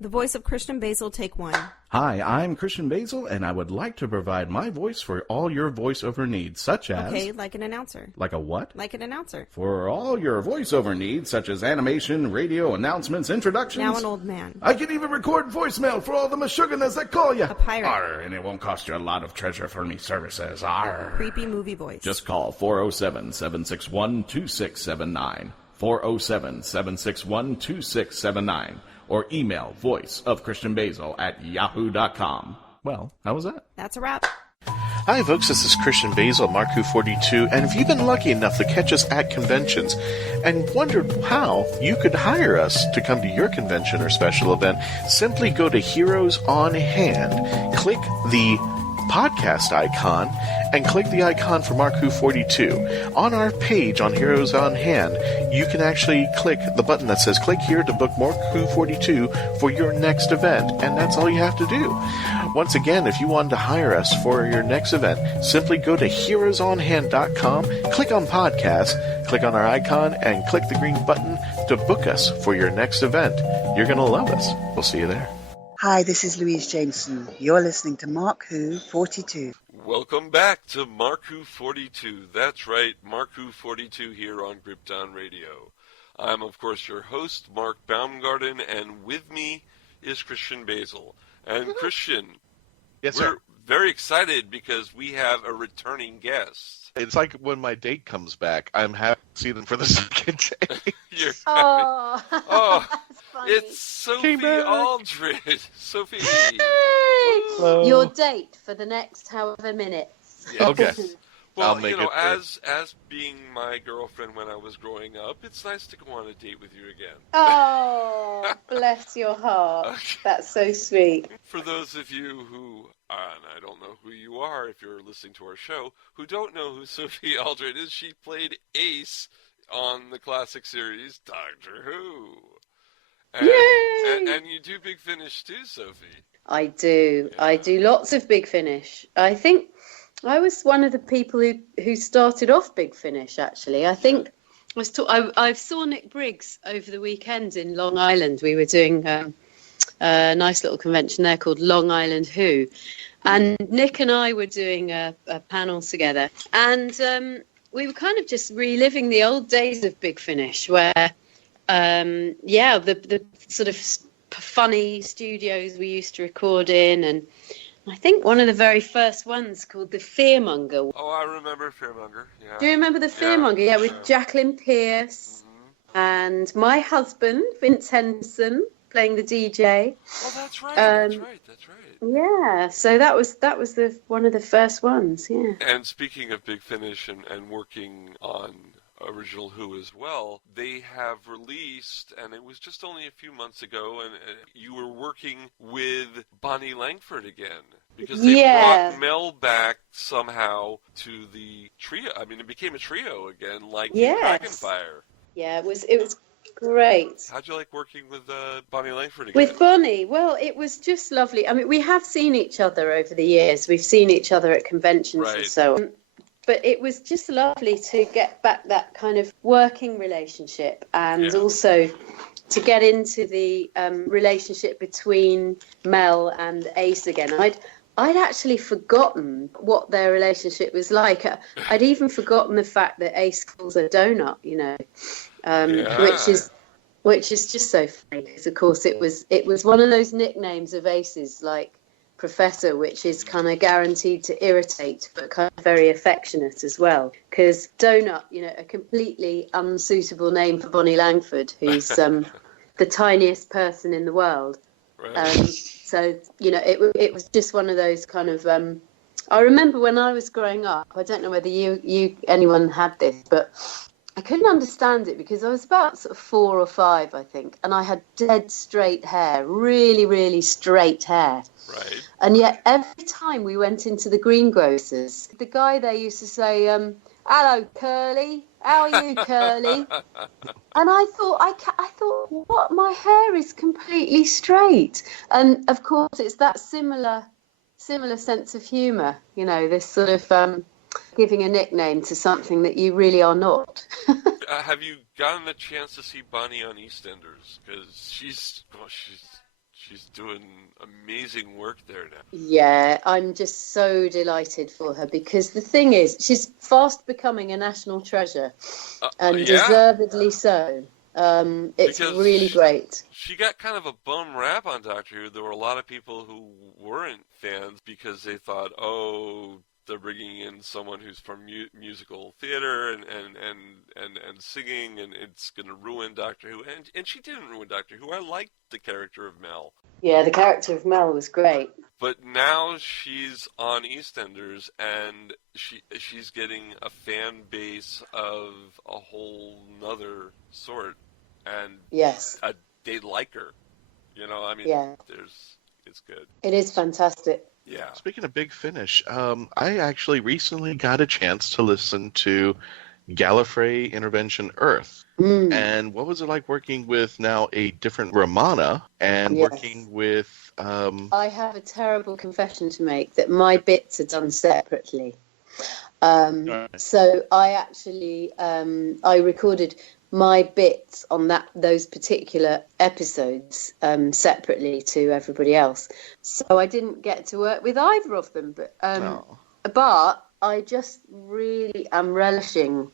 The voice of Christian Basil, take one. Hi, I'm Christian Basil, and I would like to provide my voice for all your voiceover needs, such as... Okay, like an announcer. Like a what? Like an announcer. For all your voiceover needs, such as animation, radio, announcements, introductions... Now an old man. I can even record voicemail for all the Meshuggahs that call you. A pirate. Arr, and it won't cost you a lot of treasure for me services. Arr. Creepy movie voice. Just call 407-761-2679. 407-761-2679. Or email voiceofchristianbasil@yahoo.com. Well, how was that? That's a wrap. Hi folks, this is Christian Basil, Mark Who 42, and if you've been lucky enough to catch us at conventions and wondered how you could hire us to come to your convention or special event, simply go to Heroes on Hand, click the podcast icon, and click the icon for Mark Who 42. On our page on Heroes on Hand, you can actually click the button that says click here to book Mark Who 42 for your next event, and that's all you have to do. Once again, if you want to hire us for your next event, simply go to heroesonhand.com, click on podcast, click on our icon, and click the green button to book us for your next event. You're going to love us. We'll see you there. Hi, this is Louise Jameson. You're listening to Mark Who 42. Welcome back to Mark Who 42. That's right, Mark Who 42 here on Gripton Radio. I'm, of course, your host, Mark Baumgarten, and with me is Christian Basil. And Christian, Yes, we're sir. very excited because we have a returning guest. It's like when my date comes back, I'm happy to see them for the second day. You're Oh, Oh, that's funny. It's Sophie Aldred. Sophie. Hey! Your date for the next however minutes. Yeah. Okay. Well, I'll make you know, it as being my girlfriend when I was growing up, it's nice to go on a date with you again. Oh, bless your heart. Okay. That's so sweet. For those of you who, and I don't know who you are if you're listening to our show, who don't know who Sophie Aldred is, she played Ace on the classic series Doctor Who. And, Yay! and you do Big Finish too, Sophie. I do. Yeah. I do lots of Big Finish. I think I was one of the people who started off Big Finish, actually. I think I saw Nick Briggs over the weekend in Long Island. We were doing a nice little convention there called Long Island Who. And Nick and I were doing a panel together. And we were kind of just reliving the old days of Big Finish where, the sort of funny studios we used to record in. And I think one of the very first ones called The Fearmonger. Oh, I remember Fearmonger. Yeah. Do you remember The Fearmonger? Yeah, with Jacqueline Pierce and my husband, Vince Henderson, playing the DJ. Oh, that's right. That's right. Yeah, so that was one of the first ones. Yeah. And speaking of Big Finish and working on original Who as well, they have released, and it was just only a few months ago, and you were working with Bonnie Langford again, because they brought Mel back somehow to the trio. I mean, it became a trio again, like Dragonfire. Yeah, it was great. How'd you like working with Bonnie Langford again? With Bonnie, well, it was just lovely. I mean, we have seen each other over the years. We've seen each other at conventions and so on. but it was just lovely to get back that kind of working relationship, and also to get into the relationship between Mel and Ace again. I'd actually forgotten what their relationship was like. I'd even forgotten the fact that Ace calls her Donut, which is just so funny, because of course it was one of those nicknames of Ace's, like Professor, which is kind of guaranteed to irritate, but kind of very affectionate as well. Because Donut, a completely unsuitable name for Bonnie Langford, who's the tiniest person in the world. Right. So, it was just one of those kind of... I remember when I was growing up, I don't know whether anyone had this, but I couldn't understand it because I was about sort of 4 or 5, I think, and I had dead straight hair, really, really straight hair. Right. And yet every time we went into the greengrocers, the guy there used to say, "Hello, Curly. How are you, Curly?" And I thought, what? My hair is completely straight. And of course, it's that similar sense of humour, this sort of giving a nickname to something that you really are not. Have you gotten a chance to see Bonnie on EastEnders? Because she's doing amazing work there now. Yeah, I'm just so delighted for her, because the thing is, she's fast becoming a national treasure, and deservedly so. It's Because really great. She got kind of a bum rap on Doctor Who. There were a lot of people who weren't fans because they thought, they're bringing in someone who's from musical theater and singing, and it's going to ruin Doctor Who. And she didn't ruin Doctor Who. I liked the character of Mel. Yeah, the character of Mel was great. But now she's on EastEnders, and she's getting a fan base of a whole nother sort. And yes, they like her. It's good. It is fantastic. Yeah. Speaking of Big Finish, I actually recently got a chance to listen to Gallifrey Intervention Earth. And what was it like working with now a different Romana and working with... I have a terrible confession to make, that my bits are done separately. So I actually, I recorded my bits on those particular episodes separately to everybody else. So I didn't get to work with either of them. But I just really am relishing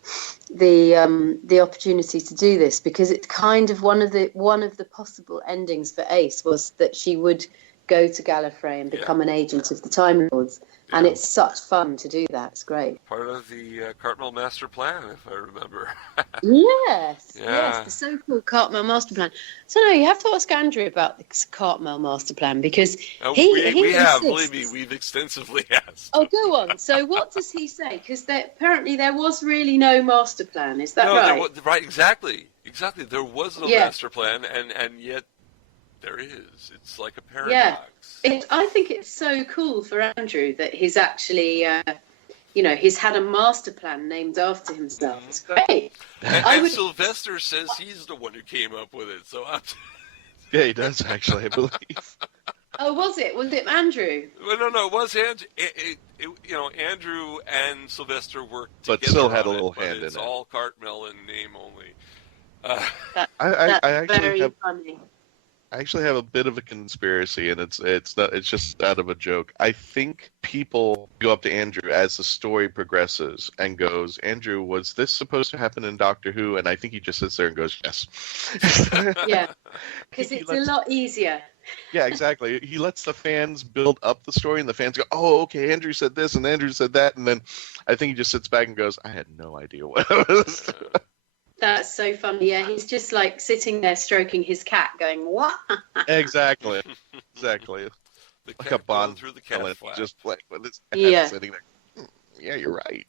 the opportunity to do this, because it's kind of one of the possible endings for Ace was that she would go to Gallifrey and become an agent of the Time Lords. Yeah. And it's such fun to do that. It's great. Part of the Cartmel Master Plan, if I remember. Yes, the so-called Cartmel Master Plan. So no, you have to ask Andrew about the Cartmel Master Plan, because we have, believe me, we've extensively asked. Oh, go on. So what does he say? Because apparently there was really no master plan. Is that right? Right, exactly. There was no master plan, and yet there is. It's like a paradox. Yeah. I think it's so cool for Andrew that he's actually, he's had a master plan named after himself. It's great. And Sylvester says he's the one who came up with it. So yeah, he does actually, I believe. Oh, was it? Was it Andrew? Well, no, it was Andrew. Andrew and Sylvester worked together, but still had a little hand in it. It's all Cartmel in name only. That's very funny. I actually have a bit of a conspiracy, and it's just out of a joke. I think people go up to Andrew as the story progresses and goes, "Andrew, was this supposed to happen in Doctor Who?" And I think he just sits there and goes, "Yes." Yeah, because it's a lot easier. Yeah, exactly. He lets the fans build up the story, and the fans go, "Oh, okay, Andrew said this, and Andrew said that," and then I think he just sits back and goes, "I had no idea what it was." That's so funny. Yeah, he's just like sitting there stroking his cat, going, "What?" Exactly. The like a Bond through the cat flap. Just playing with his cat sitting there. Yeah, you're right.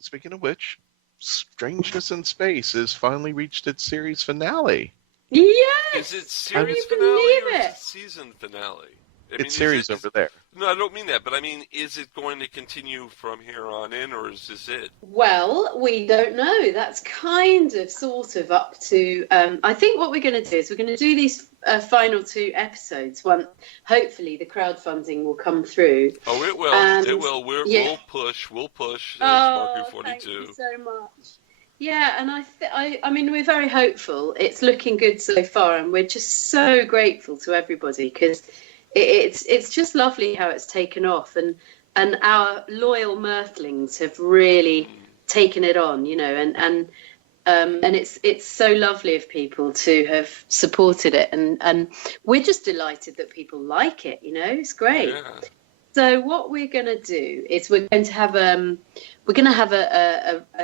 Speaking of which, Strangeness-in-Space has finally reached its series finale. Yes. Is it series finale or is it season finale? It's series over there. No, I don't mean that, but I mean, is it going to continue from here on in, or is this it? Well, we don't know. That's kind of, sort of up to... I think what we're going to do is we're going to do these final 2 episodes. One, hopefully the crowdfunding will come through. Oh, it will. And, it will. We'll push. We'll push. Oh, Mark-42. thank you so much. Yeah, and I mean, we're very hopeful. It's looking good so far, and we're just so grateful to everybody because it's just lovely how it's taken off, and our loyal Mirthlings have really taken it on, you know, and it's so lovely of people to have supported it, and we're just delighted that people like it, you know, it's great. Yeah. So what we're going to do is we're going to have a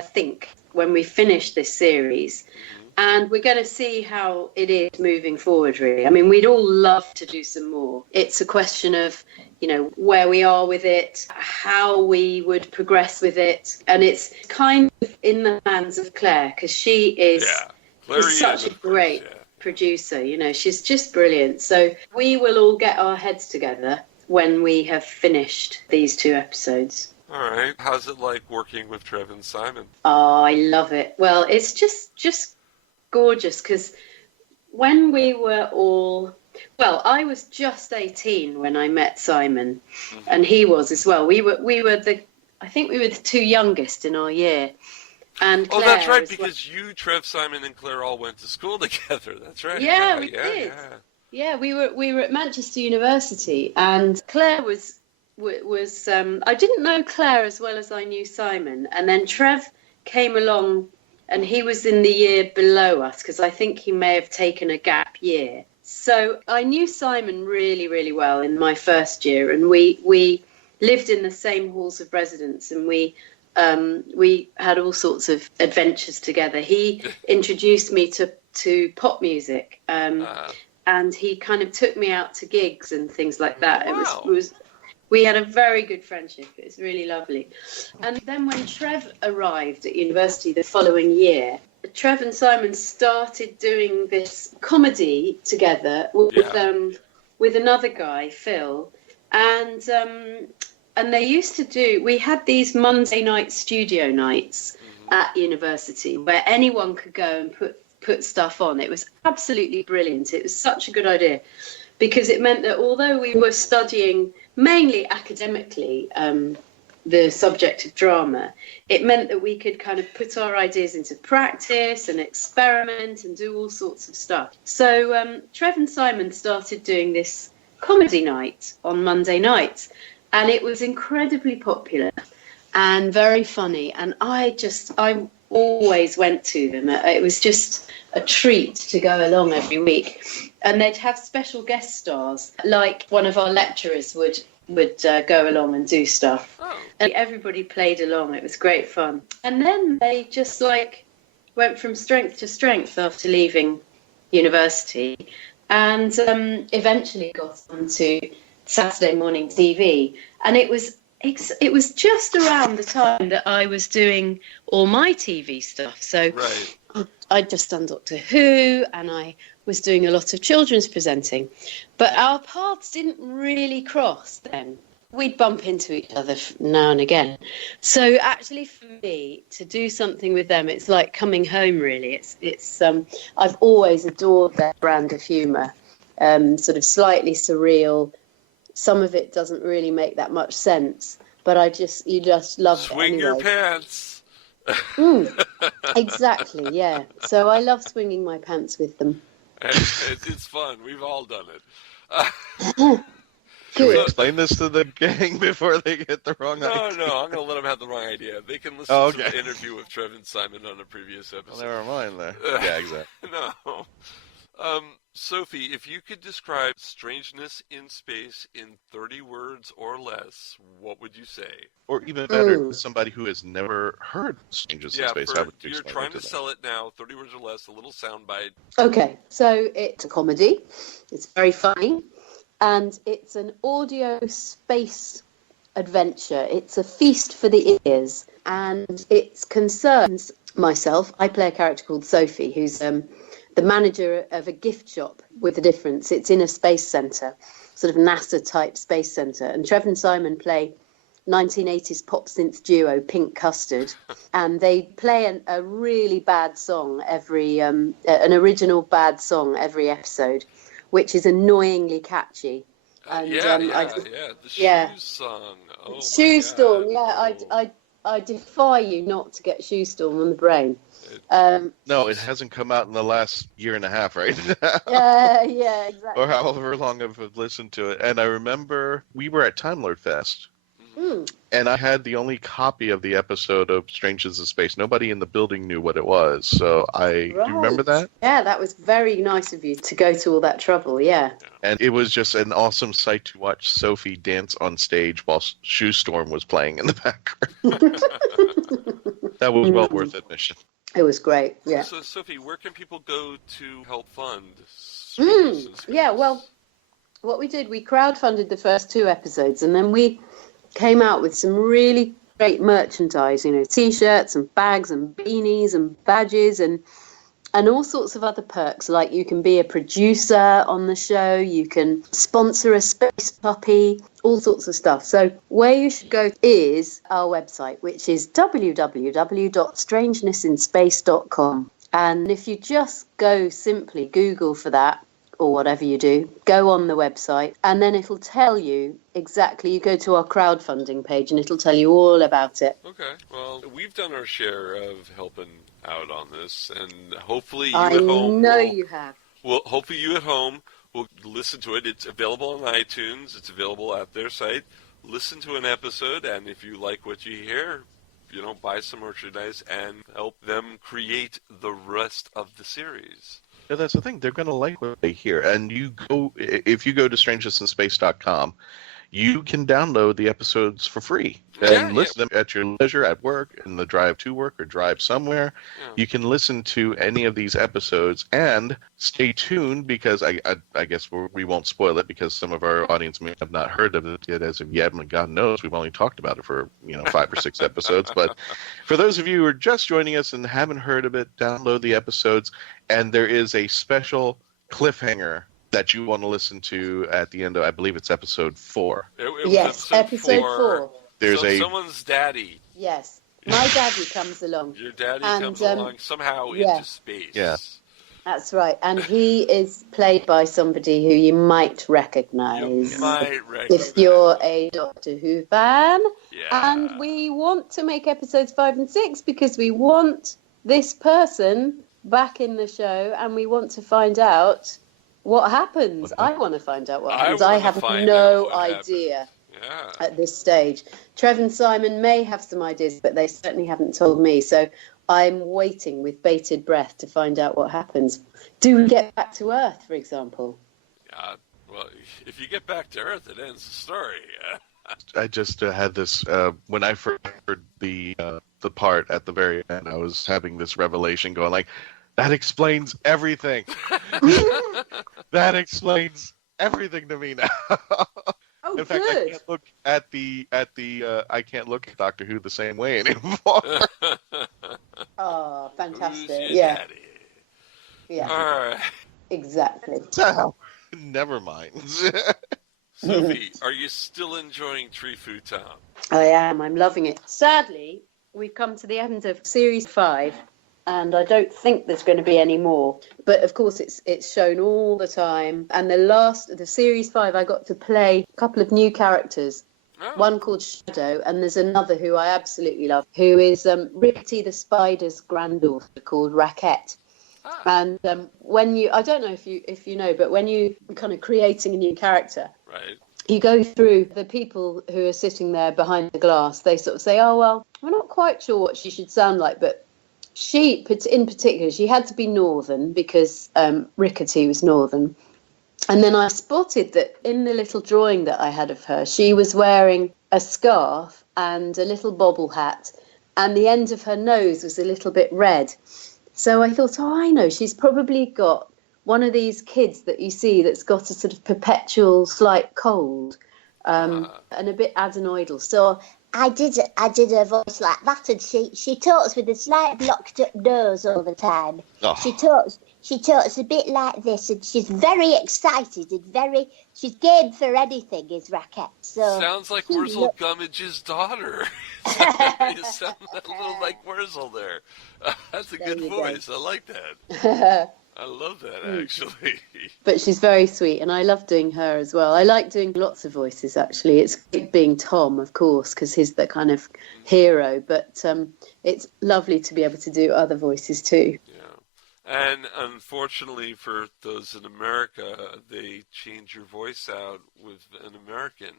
think when we finish this series, and we're going to see how it is moving forward, really. I mean, we'd all love to do some more. It's a question of, you know, where we are with it, how we would progress with it, and it's kind of in the hands of Claire, because she is such a great producer, you know, she's just brilliant. So we will all get our heads together when we have finished these 2 episodes. All right. How's it like working with Trev and Simon? Oh, I love it. Well, it's just gorgeous because when we were all... Well, I was just 18 when I met Simon, and he was as well. I think we were the 2 youngest in our year. And Claire that's right, because you, Trev, Simon, and Claire all went to school together. That's right. Yeah, we did. Yeah, we were at Manchester University, and Claire was I didn't know Claire as well as I knew Simon, and then Trev came along, and he was in the year below us because I think he may have taken a gap year. So I knew Simon really, really well in my first year, and we lived in the same halls of residence, and we had all sorts of adventures together. He introduced me to pop music, and he kind of took me out to gigs and things like that. Wow. We had a very good friendship. It was really lovely. And then when Trev arrived at university the following year, Trev and Simon started doing this comedy together with another guy, Phil, and they used to do... We had these Monday night studio nights at university where anyone could go and put stuff on. It was absolutely brilliant. It was such a good idea because it meant that although we were studying mainly academically the subject of drama, it meant that we could kind of put our ideas into practice and experiment and do all sorts of stuff. So Trev and Simon started doing this comedy night on Monday nights, and it was incredibly popular and very funny, and I always went to them. It was just a treat to go along every week, and they'd have special guest stars, like one of our lecturers would go along and do stuff. And everybody played along. It was great fun. And then they just went from strength to strength after leaving university, and eventually got onto Saturday morning TV. And it was just around the time that I was doing all my TV stuff. So I'd just done Doctor Who, and I was doing a lot of children's presenting. But our paths didn't really cross then. We'd bump into each other now and again. So actually for me, to do something with them, it's like coming home, really. It's I've always adored their brand of humour, sort of slightly surreal. Some of it doesn't really make that much sense, but you just love it Swing anyway. your pants. Exactly, yeah. So I love swinging my pants with them. It's fun. We've all done it. Should we explain this to the gang before they get the wrong idea? No, I'm going to let them have the wrong idea. They can listen to the interview with Trev and Simon on a previous episode. Well, never mind there. Yeah, exactly. No. Sophie, if you could describe strangeness in space in 30 words or less, what would you say? Or even better, somebody who has never heard strangeness in space, how would you you're explain trying it to to them? sell it now, 30 words or less, a little soundbite. Okay, so it's a comedy. It's very funny. And it's an audio space adventure. It's a feast for the ears. And it concerns myself. I play a character called Sophie, who's the manager of a gift shop with a difference. It's in a space centre. sort of NASA-type space center. And Trevor and Simon play 1980s pop synth duo Pink Custard, and they play a really bad song every an original bad song every episode, which is annoyingly catchy. And, the Shoes song. Oh, Shoe Storm. God. Yeah, I defy you not to get Shoe Storm on the brain. No, it hasn't come out in the last year and a half, right? Yeah, exactly. Or however long I've listened to it. And I remember we were at Time Lord Fest. And I had the only copy of the episode of Strangeness in Space. Nobody in the building knew what it was. So do you remember that? Yeah, that was very nice of you to go to all that trouble, yeah. And it was just an awesome sight to watch Sophie dance on stage while Shoe Storm was playing in the background. That was well worth admission. It was great, yeah. So, Sophie, where can people go to help fund? Yeah, well, what we did, we crowdfunded the first 2 episodes, and then we came out with some really great merchandise, T-shirts and bags and beanies and badges and all sorts of other perks, like you can be a producer on the show, you can sponsor a space puppy, all sorts of stuff. So where you should go is our website, which is www.strangeness-in-space.com. And if you just go simply Google for that, or whatever you do, go on the website, and then it'll tell you exactly. You go to our crowdfunding page and it'll tell you all about it. Okay, well, we've done our share of helping out on this, and hopefully you at home you have. Well, hopefully you at home will listen to it. It's available on iTunes. It's available at their site. Listen to an episode, and if you like what you hear, buy some merchandise and help them create the rest of the series. Yeah, that's the thing. They're going to like what they hear. And if you go to strangeness-in-space.com, you can download the episodes for free and listen to them at your leisure, at work, in the drive to work or drive somewhere. Yeah. You can listen to any of these episodes and stay tuned, because I guess we won't spoil it, because some of our audience may have not heard of it yet as of yet. And God knows we've only talked about it for 5 or 6 episodes. But for those of you who are just joining us and haven't heard of it, download the episodes, and there is a special cliffhanger that you want to listen to at the end of, I believe it's episode 4. Yes, episode 4. There's someone's daddy. Yes, my daddy comes along. Your daddy comes along somehow into space. Yeah. That's right, and he is played by somebody who you might recognise. If you're a Doctor Who fan. Yeah. And we want to make episodes 5 and 6 because we want this person back in the show, and we want to find out what happens. I want to find out what happens. I have no idea at this stage. Trev and Simon may have some ideas, but they certainly haven't told me. So I'm waiting with bated breath to find out what happens. Do we get back to Earth, for example? Well, if you get back to Earth, it ends the story. I just had this when I first heard the part at the very end. I was having this revelation, going like, "That explains everything. That explains everything to me now." In fact, I can't look at I can't look at Doctor Who the same way anymore. Oh, fantastic! Yeah. Yeah. All right. Exactly. So, never mind. Sophie, are you still enjoying Tree Food Town? I am. I'm loving it. Sadly, we've come to the end of Series 5, and I don't think there's going to be any more. But, of course, it's shown all the time. And the Series 5, I got to play a couple of new characters. Oh. One called Shadow, and there's another who I absolutely love, who is Rickety the Spider's granddaughter, called Raquette. And I don't know if you know, but when you kind of creating a new character, right, you go through the people who are sitting there behind the glass. They sort of say, "Oh well, we're not quite sure what she should sound like," but she, in particular, she had to be northern because Rickety was northern. And then I spotted that in the little drawing that I had of her, she was wearing a scarf and a little bobble hat, and the end of her nose was a little bit red. So I thought, I know, she's probably got one of these kids that you see that's got a sort of perpetual slight cold and a bit adenoidal. So I did her voice like that, and she talks with a slight blocked up nose all the time. Oh. she talks a bit like this, and she's very excited and she's game for anything, is Raquette. So sounds like Wurzel Gummage's daughter. You sound a little like Wurzel there. That's a good voice. I like that. I love that, actually. But she's very sweet, and I love doing her as well. I like doing lots of voices, actually. It's great being Tom, of course, because he's the kind of hero, but it's lovely to be able to do other voices too. Yeah. And unfortunately for those in America, they change your voice out with an American.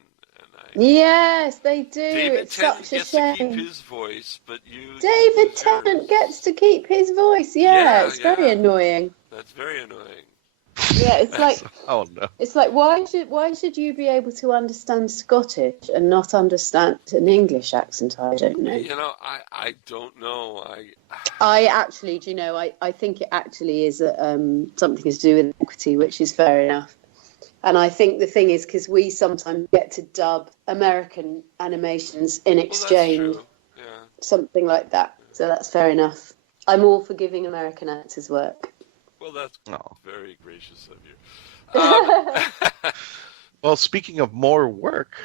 Yes, they do. It's David-Tennant such a gets shame. to keep his voice, but David-Tennant gets to keep his voice. Yeah, it's very annoying. That's very annoying. Yeah, it's like oh no. It's like why should you be able to understand Scottish and not understand an English accent? I don't know. You know, I don't know. I actually, do you know, I think it actually is something to do with equity, which is fair enough. And I think the thing is, because we sometimes get to dub American animations in exchange, something like that. So that's fair enough. I'm all for giving American actors work. Well, that's very gracious of you. Well, speaking of more work,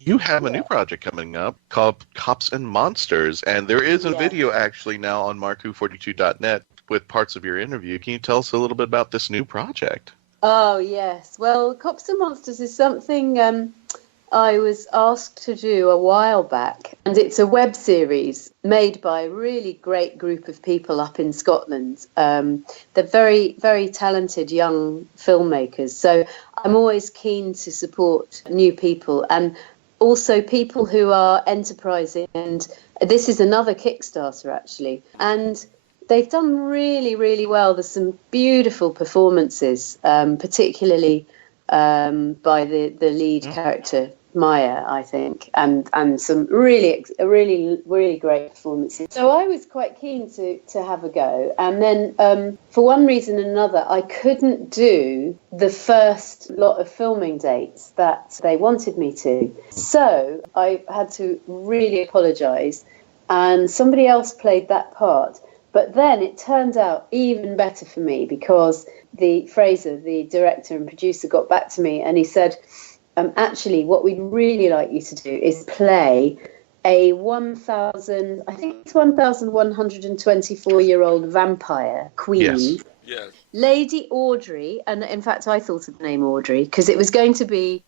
you have a new project coming up called Cops and Monsters, and there is a video actually now on mark-42.net with parts of your interview. Can you tell us a little bit about this new project? Oh, yes. Well, Cops and Monsters is something I was asked to do a while back. And it's a web series made by a really great group of people up in Scotland. They're very, very talented young filmmakers. So I'm always keen to support new people and also people who are enterprising. And this is another Kickstarter, actually. And they've done really, really well. There's some beautiful performances, particularly by the lead character, Maya, I think, and some really great performances. So I was quite keen to have a go. And then for one reason or another, I couldn't do the first lot of filming dates that they wanted me to. So I had to really apologise. And somebody else played that part. But then it turned out even better for me because Fraser, the director and producer, got back to me and he said, actually, what we'd really like you to do is play a 1,124-year-old vampire queen, Lady Audrey. And in fact, I thought of the name Audrey because it was going to be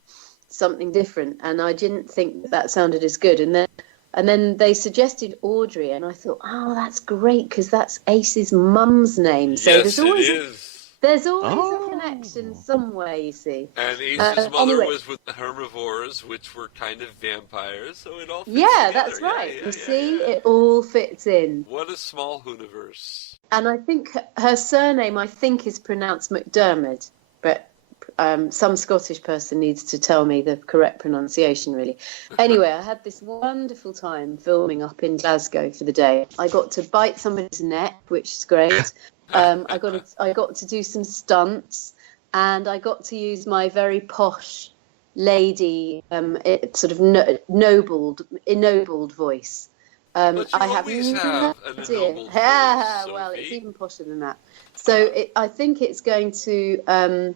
something different, and I didn't think that sounded as good. And then they suggested Audrey, and I thought, oh, that's great because that's Ace's mum's name. So yes, there's always a connection somewhere, you see. And Ace's mother was with the herbivores, which were kind of vampires, so it all fits together. That's right. It all fits in. What a small universe. And I think her surname, is pronounced MacDiarmid, but some Scottish person needs to tell me the correct pronunciation, really. Anyway, I had this wonderful time filming up in Glasgow for the day. I got to bite somebody's neck, which is great. I got to do some stunts, and I got to use my very posh lady, sort of ennobled voice. But you I always have an ennobled voice, well, it's even posher than that. So I think it's going to. I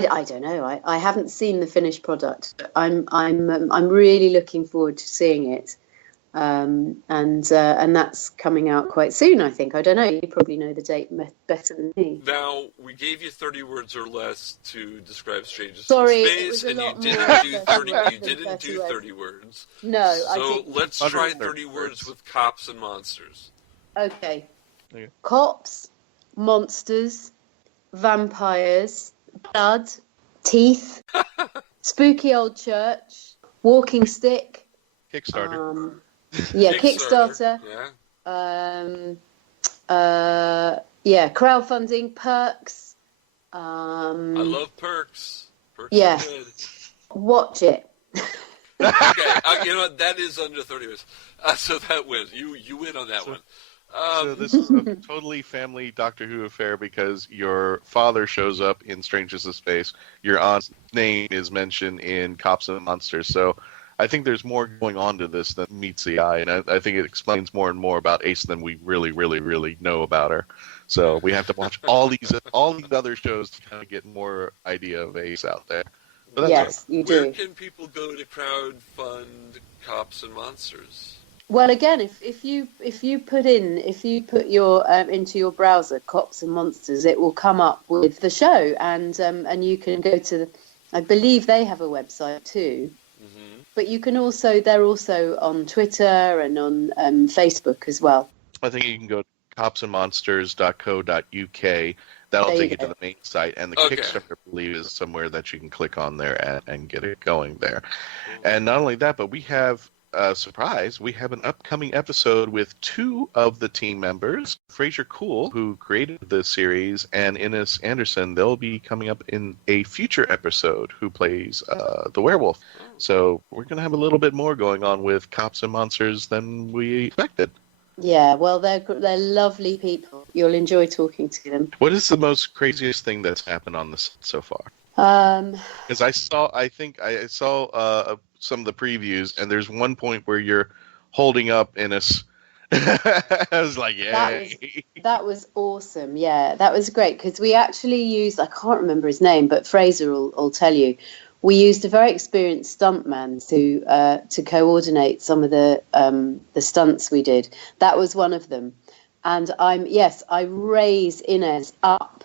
don't know. I haven't seen the finished product. But I'm really looking forward to seeing it. And that's coming out quite soon, I think. I don't know. You probably know the date better than me. Now, we gave you 30 words or less to describe Strangers in Space, and you didn't do 30 words. No, I So didn't. let's try 30 words with Cops and Monsters. Okay. Cops, monsters, vampires, blood, teeth, spooky old church, walking stick. Kickstarter. Kickstarter. Crowdfunding, perks. I love perks. Perks are good. Watch it. Okay, you know what? That is under 30 minutes. So that wins. You win on that one. So this is a totally family Doctor Who affair because your father shows up in Strangers in Space. Your aunt's name is mentioned in Cops and Monsters. So I think there's more going on to this than meets the eye, and I think it explains more and more about Ace than we really, really, really know about her. So we have to watch all these other shows to kind of get more idea of Ace out there. So that's Yes, you do. Where can people go to crowdfund Cops and Monsters? Well, again, if you put your into your browser Cops and Monsters, it will come up with the show, and you can go to. I believe they have a website too. But you can they're also on Twitter and on Facebook as well. I think you can go to copsandmonsters.co.uk. That'll take you to the main site, and the Kickstarter, I believe, is somewhere that you can click on there and get it going there. And not only that, but we have a surprise. We have an upcoming episode with two of the team members, Fraser Cool, who created the series, and Ines Anderson. They'll be coming up in a future episode, who plays the werewolf. So we're going to have a little bit more going on with Cops and Monsters than we expected. Yeah, well, they're lovely people. You'll enjoy talking to them. What is the most craziest thing that's happened on this so far? Because I saw some of the previews, and there's one point where you're holding up Ines. I was like, yay. That was awesome. Yeah, that was great, because we actually used, I can't remember his name, but Fraser will tell you. We used a very experienced stuntman to coordinate some of the stunts we did. That was one of them. And I raise Ines up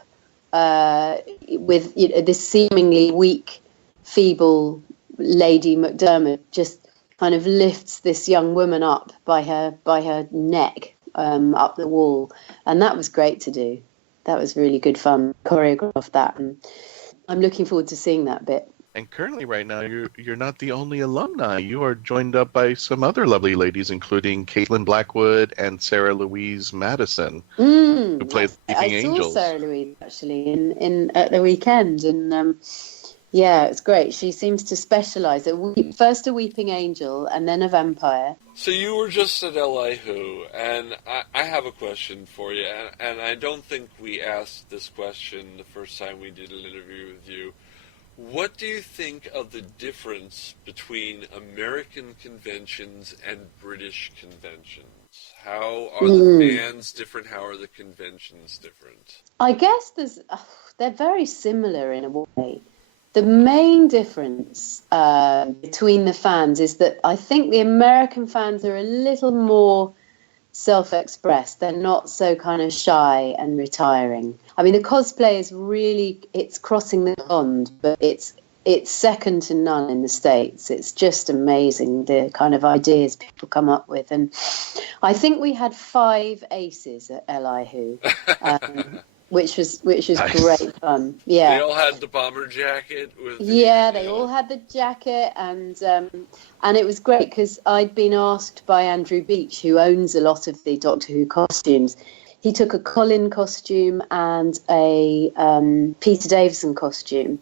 with this seemingly weak, feeble Lady MacDiarmid just kind of lifts this young woman up by her neck up the wall, and that was great to do. That was really good fun. Choreographed that, and I'm looking forward to seeing that bit. And currently, right now, you're not the only alumni. You are joined up by some other lovely ladies, including Caitlin Blackwood and Sarah Louise Madison, who played Leaping Angels. I saw Sarah Louise actually in at the weekend, and yeah, it's great. She seems to specialise first a Weeping Angel and then a vampire. So you were just at Li Who, and I have a question for you, and I don't think we asked this question the first time we did an interview with you. What do you think of the difference between American conventions and British conventions? How are the fans different? How are the conventions different? I guess they're very similar in a way. The main difference between the fans is that I think the American fans are a little more self-expressed. They're not so kind of shy and retiring. I mean, the cosplay is really, it's crossing the pond, but it's second to none in the States. It's just amazing, the kind of ideas people come up with. And I think we had 5 aces at Li Who, which was nice. Great fun. Yeah, they all had the bomber jacket. They all had the jacket, and it was great because I'd been asked by Andrew Beach, who owns a lot of the Doctor Who costumes. He took a Colin costume and a Peter Davison costume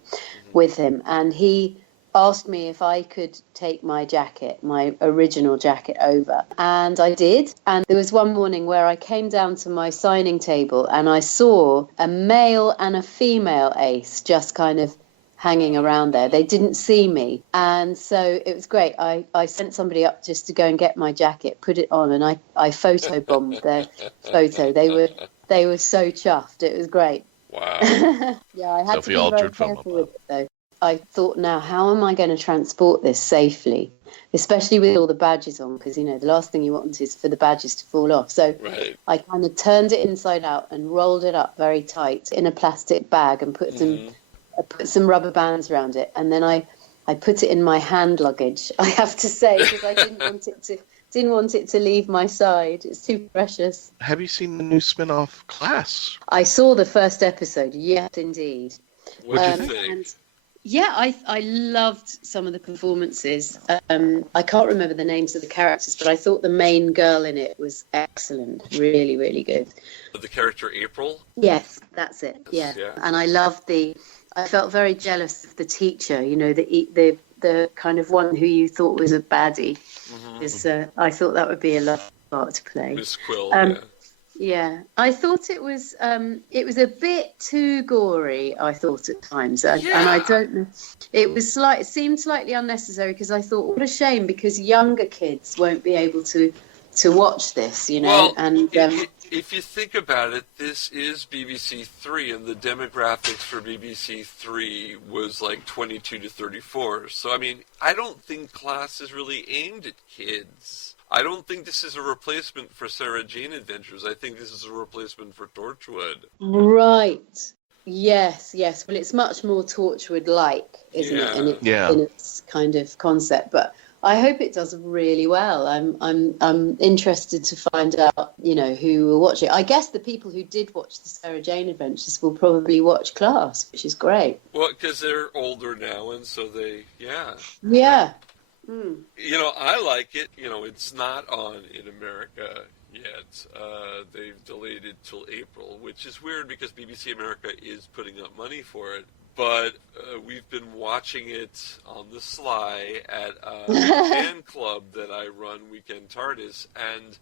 with him, and he asked me if I could take my jacket, my original jacket, over. And I did. And there was one morning where I came down to my signing table and I saw a male and a female ace just kind of hanging around there. They didn't see me. And so it was great. I sent somebody up just to go and get my jacket, put it on, and I photobombed their photo. They were so chuffed. It was great. Wow. Yeah, I had Sophie to be very Aldred careful with it, though. I thought, now, how am I going to transport this safely, especially with all the badges on? Because, the last thing you want is for the badges to fall off. So I kind of turned it inside out and rolled it up very tight in a plastic bag and put some rubber bands around it. And then I put it in my hand luggage, I have to say, because I didn't want it to leave my side. It's too precious. Have you seen the new spin-off Class? I saw the first episode, yes, indeed. What did you think? Yeah, I loved some of the performances. I can't remember the names of the characters, but I thought the main girl in it was excellent. Really, really good. The character April? Yes, that's it. Yeah. And I loved I felt very jealous of the teacher, the kind of one who you thought was a baddie. I thought that would be a lovely part to play. Miss Quill, Yeah, I thought it was a bit too gory. I thought at times, and I don't know. It seemed slightly unnecessary because I thought, what a shame, because younger kids won't be able to watch this, you know. Well, and if you think about it, this is BBC Three, and the demographics for BBC Three was like 22 to 34. So I mean, I don't think Class is really aimed at kids. I don't think this is a replacement for Sarah Jane Adventures. I think this is a replacement for Torchwood. right, yes. Well, it's much more Torchwood-like, isn't it? In its kind of concept, but I hope it does really well. I'm interested to find out, you know, who will watch it. I guess the people who did watch the Sarah Jane Adventures will probably watch Class, which is great. Well, because they're older now, and so Yeah. You know, I like it. You know, it's not on in America yet. They've delayed it till April, which is weird because BBC America is putting up money for it. But we've been watching it on the sly at a fan club that I run, Weekend TARDIS, and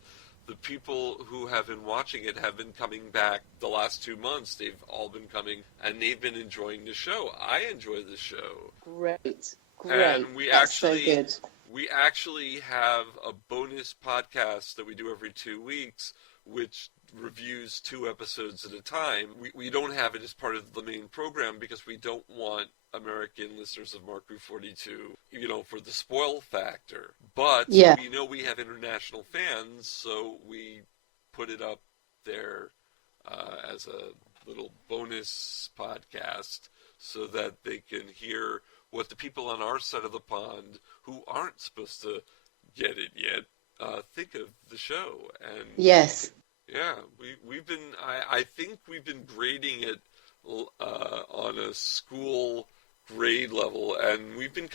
the people who have been watching it have been coming back the last 2 months. They've all been coming, and they've been enjoying the show. I enjoy the show. Great. And That's so good. We actually have a bonus podcast that we do every 2 weeks, which reviews 2 episodes at a time. We don't have it as part of the main program because we don't want American listeners of Mark Who 42, you know, for the spoil factor. But we know we have international fans, so we put it up there as a little bonus podcast so that they can hear what the people on our side of the pond who aren't supposed to get it yet think of the show. And yes, we've been. I think we've been grading it on a school grade level, and we've been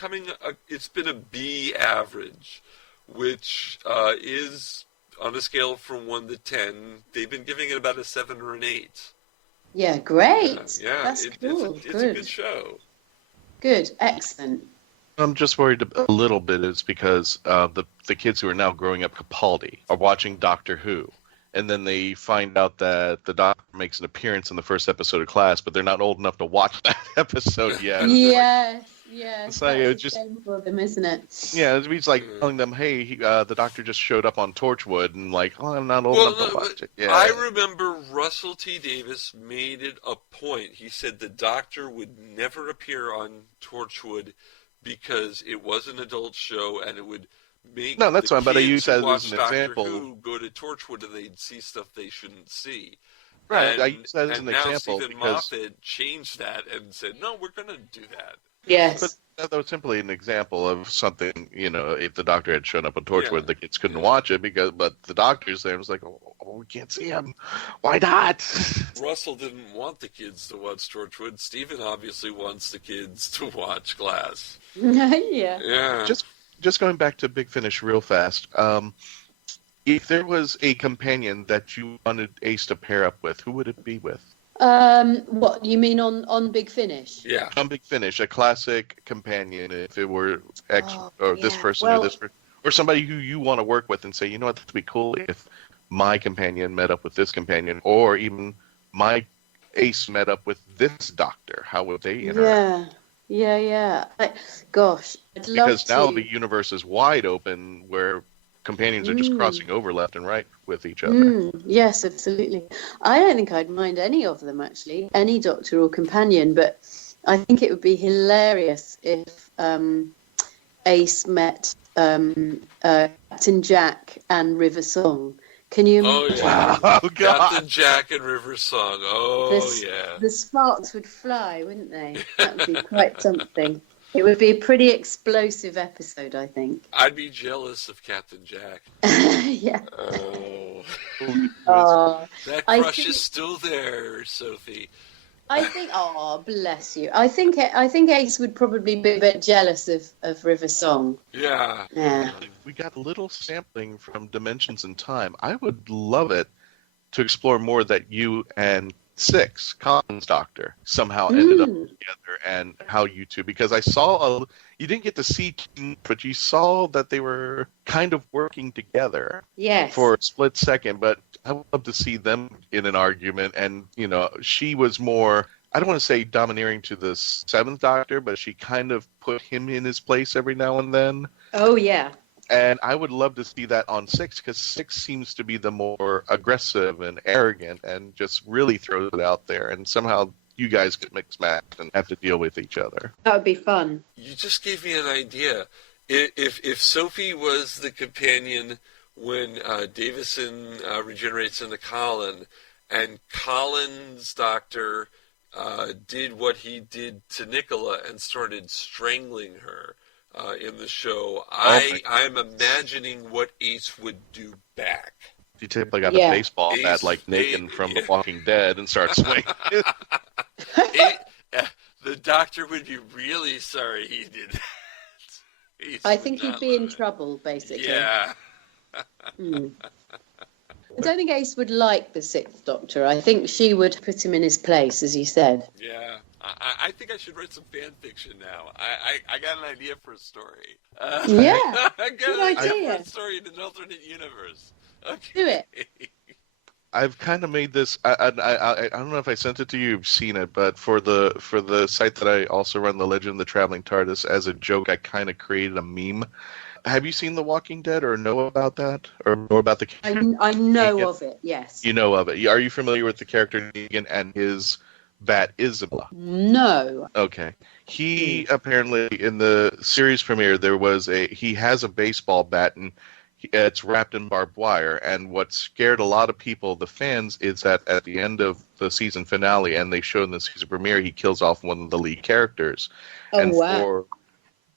it's been a B average, which is on a scale from 1 to 10. They've been giving it about a 7 or an 8. Yeah, great. That's cool. It's a good show. Good, excellent. I'm just worried a little bit is because the kids who are now growing up Capaldi are watching Doctor Who, and then they find out that the Doctor makes an appearance in the first episode of Class, but they're not old enough to watch that episode yet. Yes. It's like, it's just for them, isn't it? Yeah, it's like telling them, hey, the Doctor just showed up on Torchwood, and like, oh, I'm not old enough to watch it. Yeah. I remember Russell T. Davies made it a point. He said the Doctor would never appear on Torchwood because it was an adult show, and it would make that's fine. But I use that as an Doctor example. Who go to Torchwood and they'd see stuff they shouldn't see. Right, and, I use that as an example. And now Stephen Moffat changed that and said, no, we're going to do that. Yes. But that was simply an example of something, you know, if the Doctor had shown up on Torchwood, the kids couldn't watch it, but the Doctor's there and was like, oh, we can't see him. Why not? Russell didn't want the kids to watch Torchwood. Stephen obviously wants the kids to watch Glass. Yeah. Just going back to Big Finish real fast, if there was a companion that you wanted Ace to pair up with, who would it be with? What you mean on Big Finish? Yeah, on Big Finish, a classic companion. If it were this person or this person, or somebody who you want to work with, and say, you know what, that'd be cool if my companion met up with this companion, or even my Ace met up with this Doctor. How would they interact? Yeah. Gosh, I'd love because now to. the universe is wide open, where companions are just crossing over left and right with each other. Yes, absolutely. I don't think I'd mind any of them, actually, any Doctor or companion, but I think it would be hilarious if Ace met Captain Jack and River Song. Can you imagine? Oh, God. Captain Jack and River Song. The sparks would fly, wouldn't they? That would be quite something. It would be a pretty explosive episode, I think. I'd be jealous of Captain Jack. Yeah. That crush is still there, Sophie. I think. Oh, bless you. I think Ace would probably be a bit jealous of River Song. Yeah. We got a little sampling from Dimensions in Time. I would love it to explore more that you and 6, Colin's doctor, somehow ended up together, and how you two, because I saw you didn't get to see, but you saw that they were kind of working together. Yes. For a split second, but I would love to see them in an argument, and, she was more, I don't want to say domineering to the 7th Doctor, but she kind of put him in his place every now and then. Oh, yeah. And I would love to see that on 6, because 6 seems to be the more aggressive and arrogant and just really throws it out there. And somehow you guys get mixed matched and have to deal with each other. That would be fun. You just gave me an idea. If Sophie was the companion when Davison regenerates into Colin, and Colin's doctor did what he did to Nicola and started strangling her in the show, I'm imagining what Ace would do back. You typically got a baseball bat like Negan from The Walking Dead and start swinging. The doctor would be really sorry he did that. I think he'd be in trouble, basically. Yeah. I don't think Ace would like the 6th Doctor. I think she would put him in his place, as you said. Yeah. I think I should write some fan fiction now. I got an idea for a story. Yeah. I got an idea for a story in an alternate universe. Okay. Do it. I've kind of made this. I don't know if I sent it to you. You've seen it, but for the site that I also run, The Legend of the Traveling TARDIS, as a joke, I kind of created a meme. Have you seen The Walking Dead, or know about that, or know about the character? I know of it. Yes. You know of it. Are you familiar with the character Negan and his bat Isabella? No. Okay. He apparently, in the series premiere, he has a baseball bat, and it's wrapped in barbed wire. And what scared a lot of people, the fans, is that at the end of the season finale, and they showed in the season premiere, he kills off one of the lead characters. And for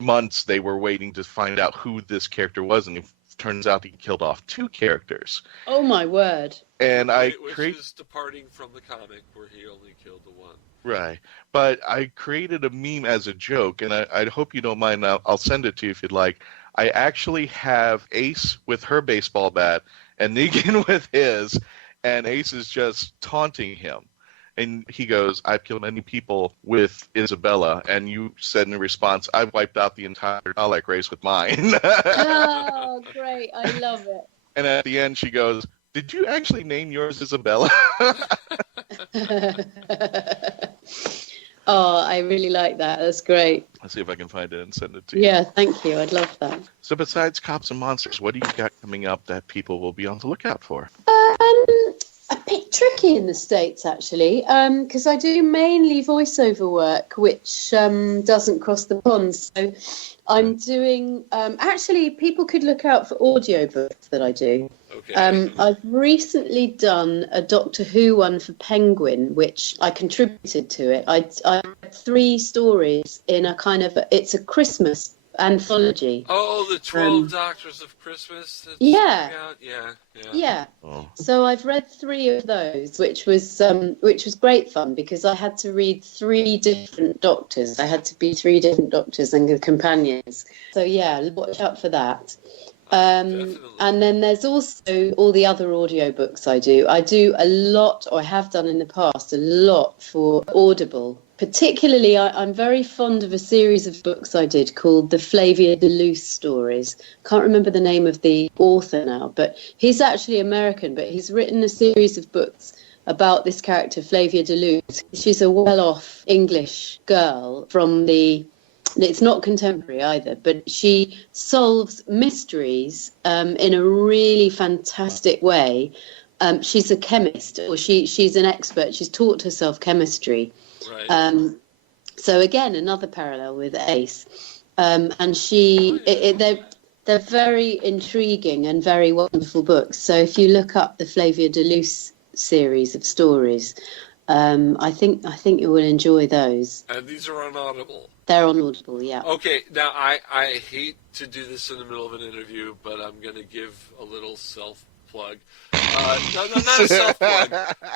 months, they were waiting to find out who this character was, and it turns out he killed off 2 characters. Oh, my word. And which is departing from the comic where he only killed the one. Right. But I created a meme as a joke, and I hope you don't mind. I'll send it to you if you'd like. I actually have Ace with her baseball bat and Negan with his, and Ace is just taunting him. And he goes, "I've killed many people with Isabella." And you said in response, "I've wiped out the entire Dalek race with mine." Oh, great. I love it. And at the end, she goes, "Did you actually name yours Isabella?" Oh, I really like that. That's great. Let's see if I can find it and send it to you. Yeah, thank you. I'd love that. So besides Cops and Monsters, what do you got coming up that people will be on the lookout for? A bit tricky in the States, actually, because I do mainly voiceover work, which doesn't cross the pond. So I'm doing... actually, people could look out for audiobooks that I do. Okay. I've recently done a Doctor Who one for Penguin, which I contributed to it. I read 3 stories in a kind of... It's a Christmas anthology. Oh, the 12 Doctors of Christmas? Yeah. Yeah. Oh. So I've read 3 of those, which was great fun, because I had to read 3 different Doctors. I had to be 3 different Doctors and the companions. So yeah, watch out for that. And then there's also all the other audiobooks I do. I do a lot, or I have done in the past, a lot for Audible. Particularly, I'm very fond of a series of books I did called the Flavia de Luce stories. Can't remember the name of the author now, but he's actually American, but he's written a series of books about this character, Flavia de Luce. She's a well-off English girl from the... It's not contemporary either, but she solves mysteries in a really fantastic way. She's a chemist, or she's an expert. She's taught herself chemistry. Right. So again, another parallel with Ace. And they're very intriguing and very wonderful books. So if you look up the Flavia de Luce series of stories, I think you will enjoy those. And these are on Audible. They're on Audible, yeah. Okay, now I hate to do this in the middle of an interview, but I'm going to give a little self-plug. No, not a self-plug,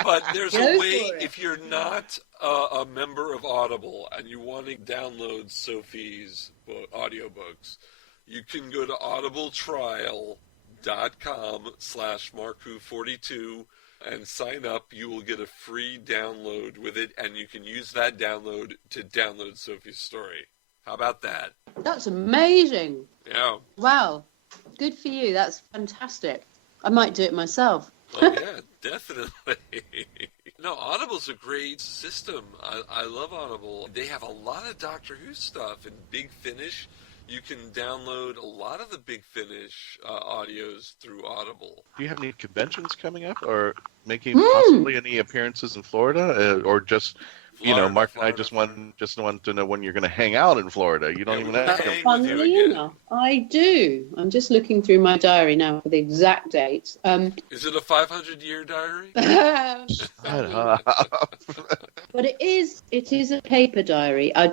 but there's a way, if you're not a member of Audible and you want to download Sophie's audiobooks, you can go to audibletrial.com patreon.com/marku42 and sign up. You will get a free download with it, and you can use that download to download Sophie's story. How about that? That's amazing. Yeah. Wow. Good for you. That's fantastic. I might do it myself. Oh, yeah, definitely. No, Audible's a great system. I love Audible. They have a lot of Doctor Who stuff and Big Finish. You can download a lot of the Big Finish audios through Audible. Do you have any conventions coming up, or making possibly any appearances in Florida, or just, Mark and I just want to know when you're going to hang out in Florida. You don't even have to. Funnily enough, I do. I'm just looking through my diary now for the exact date. Is it a 500-year diary? But it is a paper diary. I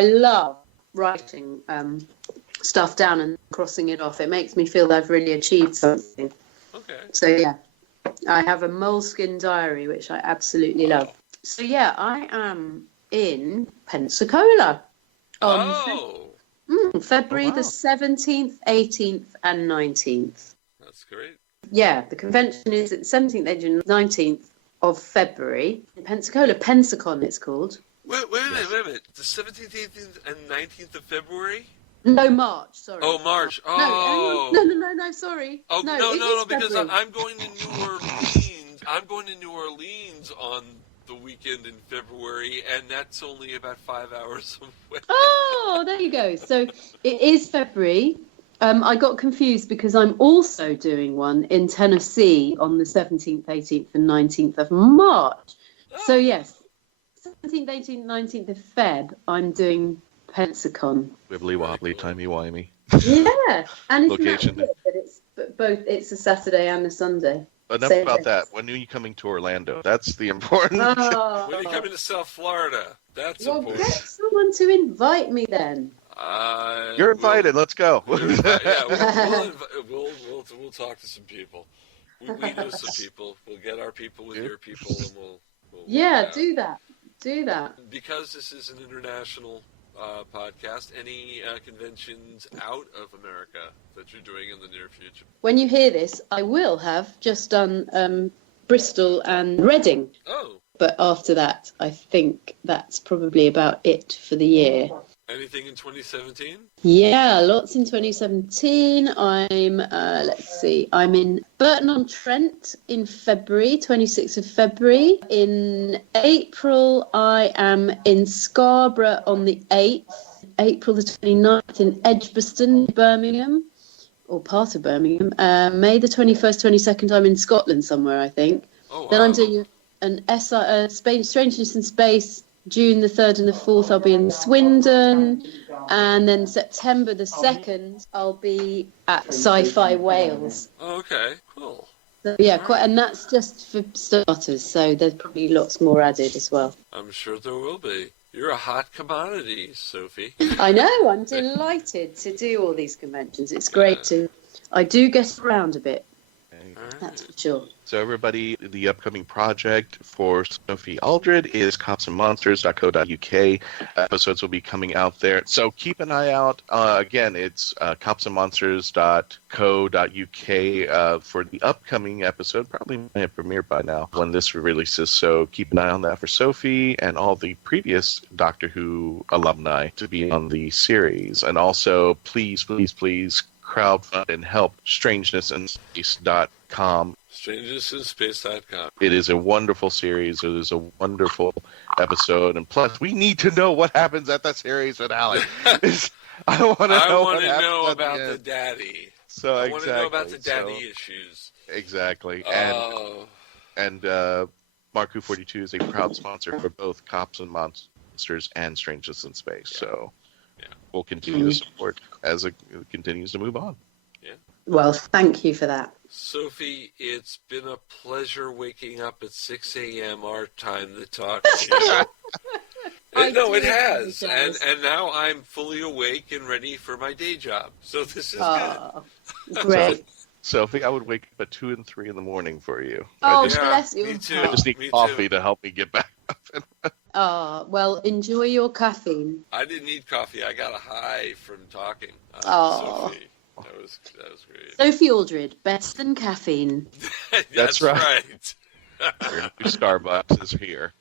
love writing stuff down and crossing it off. It makes me feel I've really achieved something. Okay. So yeah, I have a moleskin diary which I absolutely love. So yeah, I am in Pensacola on February the 17th, 18th and 19th. That's great. Yeah, the convention is at the 17th, 18th and 19th of February in Pensacola. Pensacon it's called. Wait a minute. The 17th, 18th, and 19th of February? No, March, sorry. Oh, March. No, sorry. Oh, no, because February. I'm going to New Orleans. I'm going to New Orleans on the weekend in February, and that's only about 5 hours away. Oh, there you go. So it is February. I got confused because I'm also doing one in Tennessee on the 17th, 18th and 19th of March. So yes, 17th, 18th, 19th of Feb, I'm doing Pensacon. Wibbly wobbly, timey wimey. Yeah, and it's Location. it's a Saturday and a Sunday. Enough Same about day. that. When are you coming to Orlando? That's the important. When are you coming to South Florida? That's Well, important. get someone to invite me then. You're invited. Let's go. We'll talk to some people. We know some people. We'll get our people with your people, and we'll do that. Do that. Because this is an international podcast, any conventions out of America that you're doing in the near future? When you hear this, I will have just done Bristol and Reading. Oh. But after that, I think that's probably about it for the year. Anything in 2017? Yeah, lots in 2017. I'm I'm in Burton-on-Trent in February, 26th of February. In April, I am in Scarborough on the 8th. April the 29th in Edgbaston, Birmingham, or part of Birmingham. May the 21st, 22nd, I'm in Scotland somewhere, I think. Oh, wow. Then I'm doing an Strangeness in Space. June the 3rd and the 4th, I'll be in Swindon. And then September the 2nd, I'll be at Sci-Fi Wales. Oh, okay, cool. So, yeah, and that's just for starters, so there's probably lots more added as well. I'm sure there will be. You're a hot commodity, Sophie. I know, I'm delighted to do all these conventions. It's great I do get around a bit. That's for sure. So everybody, the upcoming project for Sophie Aldred is copsandmonsters.co.uk. Episodes will be coming out there. So keep an eye out. Again, it's copsandmonsters.co.uk for the upcoming episode. Probably might have premiered by now when this releases. So keep an eye on that for Sophie and all the previous Doctor Who alumni to be on the series. And also, please crowdfund and help strangeness-in-space.com. strangeness-in-space.com. It is a wonderful series. It is a wonderful episode. And plus, we need to know what happens at the series finale. I want to know about the daddy. So I want to know about the daddy issues. Exactly. And Mark 42 is a proud sponsor for both Cops and Monsters and Strangeness in Space. Yeah. So we'll continue to support as it continues to move on. Yeah. Well, thank you for that. Sophie, it's been a pleasure waking up at 6 a.m. our time to talk to you. It has. And now I'm fully awake and ready for my day job. So this is good. Great. Sophie, I would wake up at 2 and 3 in the morning for you. Bless you. Me too. I just need coffee to help me get back up. Well, enjoy your caffeine. I didn't need coffee. I got a high from talking. Oh. Sophie. That was great. Sophie Aldred, better than caffeine. That's right. Your new Starbucks is here.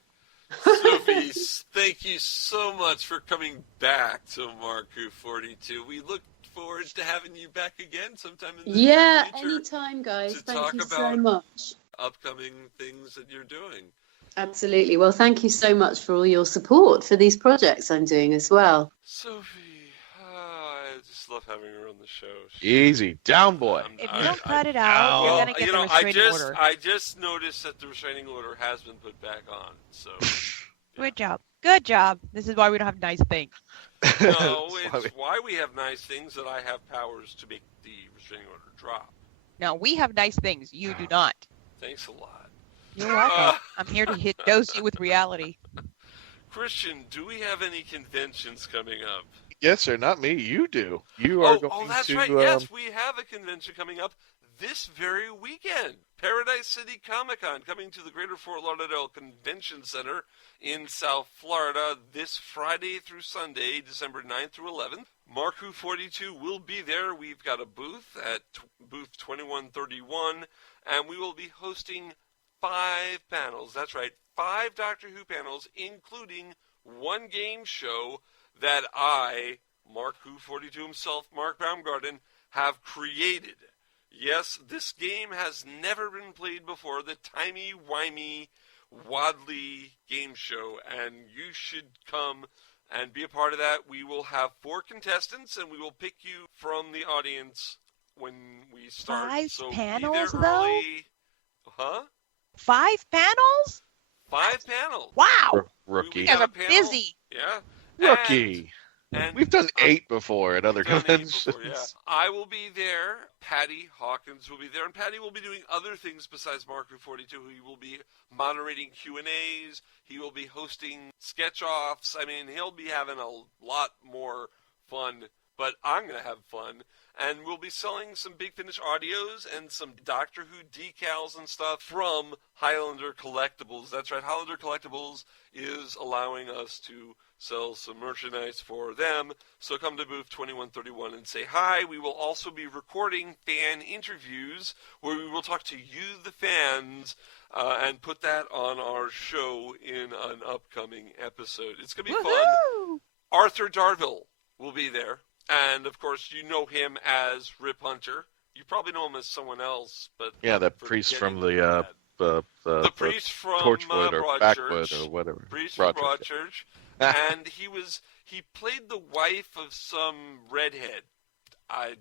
Sophie, thank you so much for coming back to Mark Who 42. We look forward to having you back again sometime in the near future. Anytime, guys. To Thank talk you so about much. upcoming things that you're doing. Absolutely. Well, thank you so much for all your support for these projects I'm doing as well. Sophie, I just love having her on the show. Easy. Down, boy. If you don't cut it out, you're going to get the restraining order. I just noticed that the restraining order has been put back on. So, Good job. Good job. This is why we don't have nice things. No, it's why we have nice things that I have powers to make the restraining order drop. No, we have nice things. You do not. Thanks a lot. You're welcome. I'm here to dose you with reality. Christian, do we have any conventions coming up? Yes, sir. Not me. You do. You are going to... Oh, that's right. Yes, we have a convention coming up this very weekend. Paradise City Comic-Con coming to the Greater Fort Lauderdale Convention Center in South Florida this Friday through Sunday, December 9th through 11th. Mark Who 42 will be there. We've got a booth at booth 2131, and we will be hosting 5 panels. That's right, 5 Doctor Who panels, including one game show that I, Mark Who 42 himself, Mark Baumgarten, have created. Yes, this game has never been played before, the timey-wimey, Wadley game show, and you should come and be a part of that. We will have 4 contestants, and we will pick you from the audience when we start. 5 so panels, be there though? early. Huh? 5 panels? 5 panels. Wow. Rookie. You guys are busy. Yeah. Rookie. And We've done 8 before at other conventions. I will be there. Patty Hawkins will be there, and Patty will be doing other things besides Mark Who 42. He will be moderating Q&As. He will be hosting sketch-offs. I mean, he'll be having a lot more fun, but I'm going to have fun. And we'll be selling some Big Finish audios and some Doctor Who decals and stuff from Highlander Collectibles. That's right, Highlander Collectibles is allowing us to sell some merchandise for them. So come to booth 2131 and say hi. We will also be recording fan interviews where we will talk to you, the fans, and put that on our show in an upcoming episode. It's going to be fun. Arthur Darville will be there. And, of course, you know him as Rip Hunter. You probably know him as someone else, but... Yeah, that priest from the priest from Torchwood or Blackwood or whatever. Priest from Broadchurch. And he played the wife of some redhead. I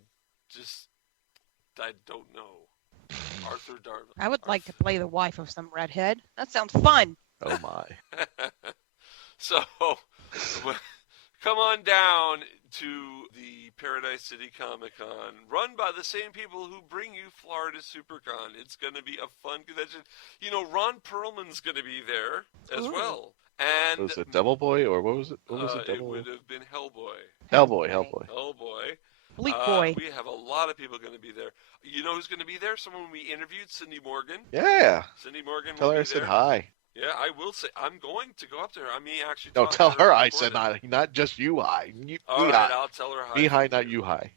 don't know. Arthur Darville. I would like to play the wife of some redhead. That sounds fun. Oh, my. So, come on down to the Paradise City Comic-Con, run by the same people who bring you Florida SuperCon. It's going to be a fun convention. You know, Ron Perlman's going to be there as well. And was it Devil Boy, or what was it? What was it? It would have been Hellboy. Hellboy. Bleak Boy. We have a lot of people going to be there. You know who's going to be there? Someone we interviewed, Cindy Morgan. Yeah. Cindy Morgan Tell will her be I said there. hi. Yeah, I will say, I'm going to go up there. I mean, actually... No, tell her I said hi, not just you hi. All right, I'll tell her hi. Me hi, not you hi.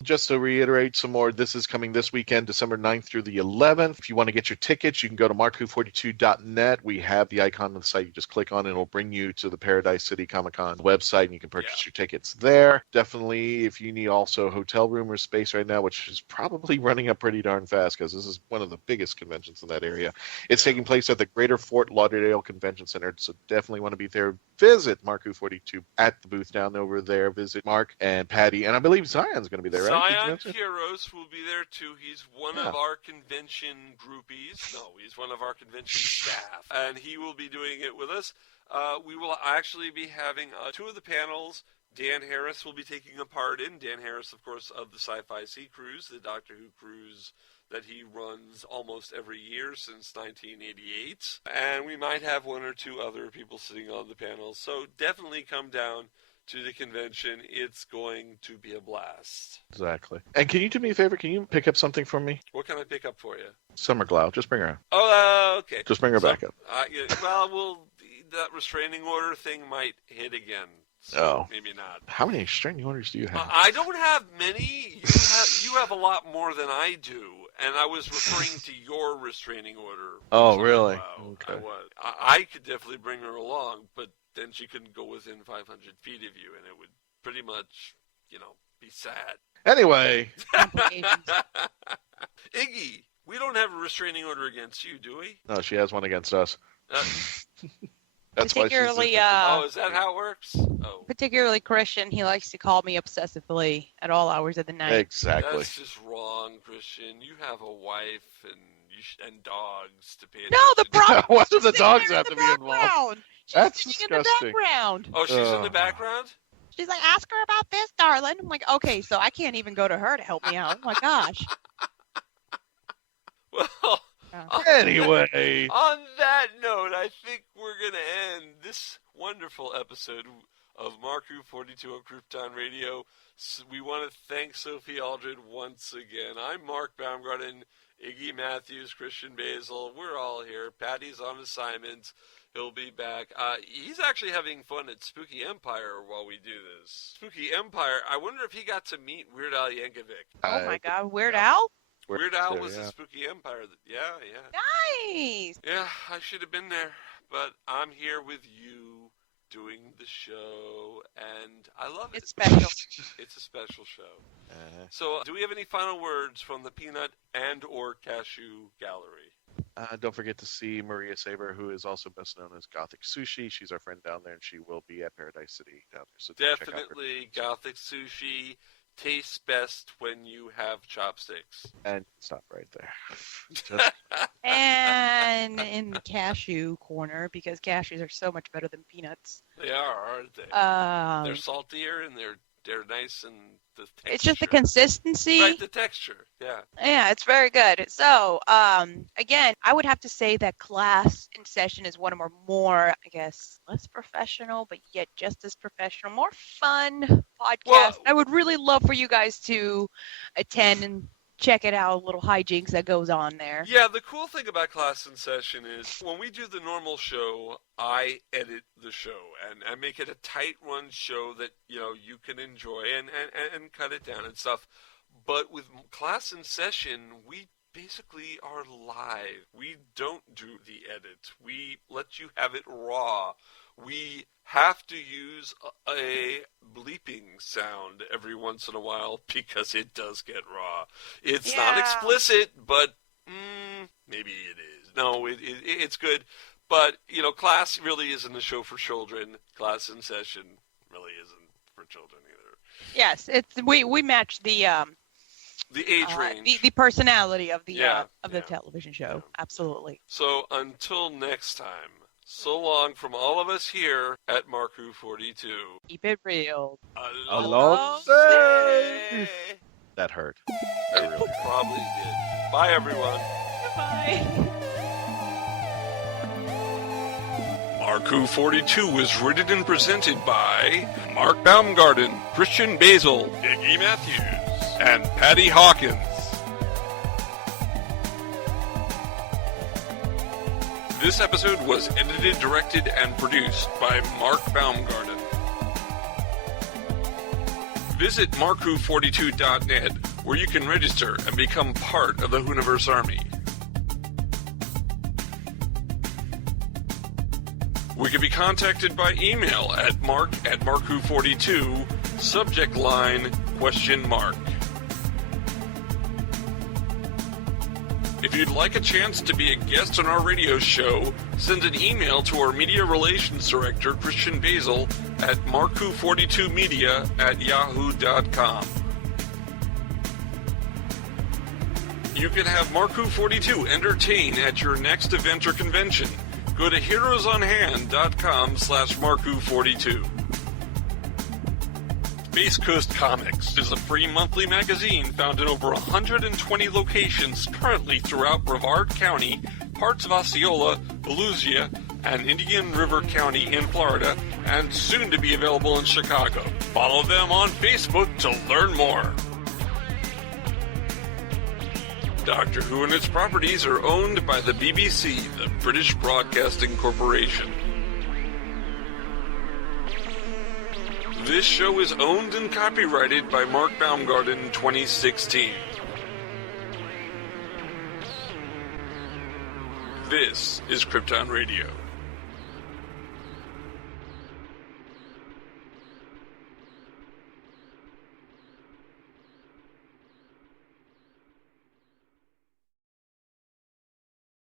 Just to reiterate some more, this is coming this weekend, December 9th through the 11th. If you want to get your tickets, you can go to markwho42.net. We have the icon on the site. You just click on it. It'll bring you to the Paradise City Comic-Con website, and you can purchase your tickets there. Definitely, if you need also hotel room or space right now, which is probably running up pretty darn fast because this is one of the biggest conventions in that area. It's taking place at the Greater Fort Lauderdale Convention Center, so definitely want to be there. Visit Mark Who 42 at the booth down over there. Visit Mark and Patty, and I believe Zion's going to be there, right? Zion Kiros will be there too. He's one of our convention groupies. No, he's one of our convention staff, and he will be doing it with us. We will actually be having 2 of the panels. Dan Harris will be taking a part in. Dan Harris, of course, of the Sci-Fi Sea Cruise, the Doctor Who cruise that he runs almost every year since 1988. And we might have 1 or 2 other people sitting on the panels. So definitely come down to the convention. It's going to be a blast. Exactly. And can you do me a favor? Can you pick up something for me? What can I pick up for you? Summer Glau. Just bring her out. Oh, okay. Just bring her back up. Yeah, well, that restraining order thing might hit again. So maybe not. How many restraining orders do you have? I don't have many. You have a lot more than I do. And I was referring to your restraining order. Oh, really? Okay. I could definitely bring her along, but then she couldn't go within 500 feet of you, and it would pretty much, be sad. Anyway. Iggy, we don't have a restraining order against you, do we? No, she has one against us. That's particularly, why she's is that how it works? Oh. Particularly Christian, he likes to call me obsessively at all hours of the night. Exactly. That's just wrong, Christian. You have a wife and dogs to pay attention. No, the problem Why do is the dogs have to in be the involved? background. She's That's sitting disgusting. in the background. Oh, she's in the background? She's like, ask her about this, darling. I'm like, okay, so I can't even go to her to help me out. Oh my gosh. Well, anyway. On that note, I think we're going to end this wonderful episode of Mark Who 42 on Crouton Radio. So we want to thank Sophie Aldred once again. I'm Mark Baumgarten, Iggy Matthews, Christian Basil. We're all here. Patty's on assignment. He'll be back. He's actually having fun at Spooky Empire while we do this. Spooky Empire, I wonder if he got to meet Weird Al Yankovic. Oh my God, Weird Al? Weird Al was the Spooky Empire. Yeah. Nice. Yeah, I should have been there, but I'm here with you doing the show, and I love it. It's special. It's a special show. So, do we have any final words from the Peanut and or Cashew Gallery? Don't forget to see Maria Saber, who is also best known as Gothic Sushi. She's our friend down there, and she will be at Paradise City down there. So definitely, Gothic Sushi tastes best when you have chopsticks. And stop right there. And in the cashew corner, because cashews are so much better than peanuts. They are, aren't they? They're saltier and they're nice, and the texture. It's just the consistency. Right, the texture, yeah. Yeah, it's very good. So, again, I would have to say that Class in Session is one of our more, I guess, less professional, but yet just as professional, more fun podcast. Well, I would really love for you guys to attend and check it out, a little hijinks that goes on there. Yeah, the cool thing about Class in Session is when we do the normal show, I edit the show and I make it a tight run show that, you can enjoy and cut it down and stuff. But with Class in Session, we basically are live. We don't do the edit. We let you have it raw. We have to use a bleeping sound every once in a while because it does get raw. It's not explicit, but maybe it is. No, it's good. But, Class really isn't a show for children. Class in Session really isn't for children either. Yes, we match the age range. The personality of the television show. Absolutely. So until next time. So long from all of us here at Mark Who 42. Keep it real. Alone. That hurt. That really hurt. Probably did. Bye, everyone. Bye. Mark Who 42 was written and presented by Mark Baumgarten, Christian Basil, Iggy Matthews, and Patty Hawkins. This episode was edited, directed, and produced by Mark Baumgarten. Visit markwho42.net, where you can register and become part of the Whoniverse Army. We can be contacted by email at mark@markwho42, subject line, ? If you'd like a chance to be a guest on our radio show, send an email to our Media Relations Director, Christian Basil, at markwho42media@yahoo.com. You can have Mark Who 42 entertain at your next event or convention. Go to heroesonhand.com/markwho42. Space Coast Comics is a free monthly magazine found in over 120 locations currently throughout Brevard County, parts of Osceola, Volusia, and Indian River County in Florida, and soon to be available in Chicago. Follow them on Facebook to learn more. Doctor Who and its properties are owned by the BBC, the British Broadcasting Corporation. This show is owned and copyrighted by Mark Baumgarten 2016. This is Krypton Radio.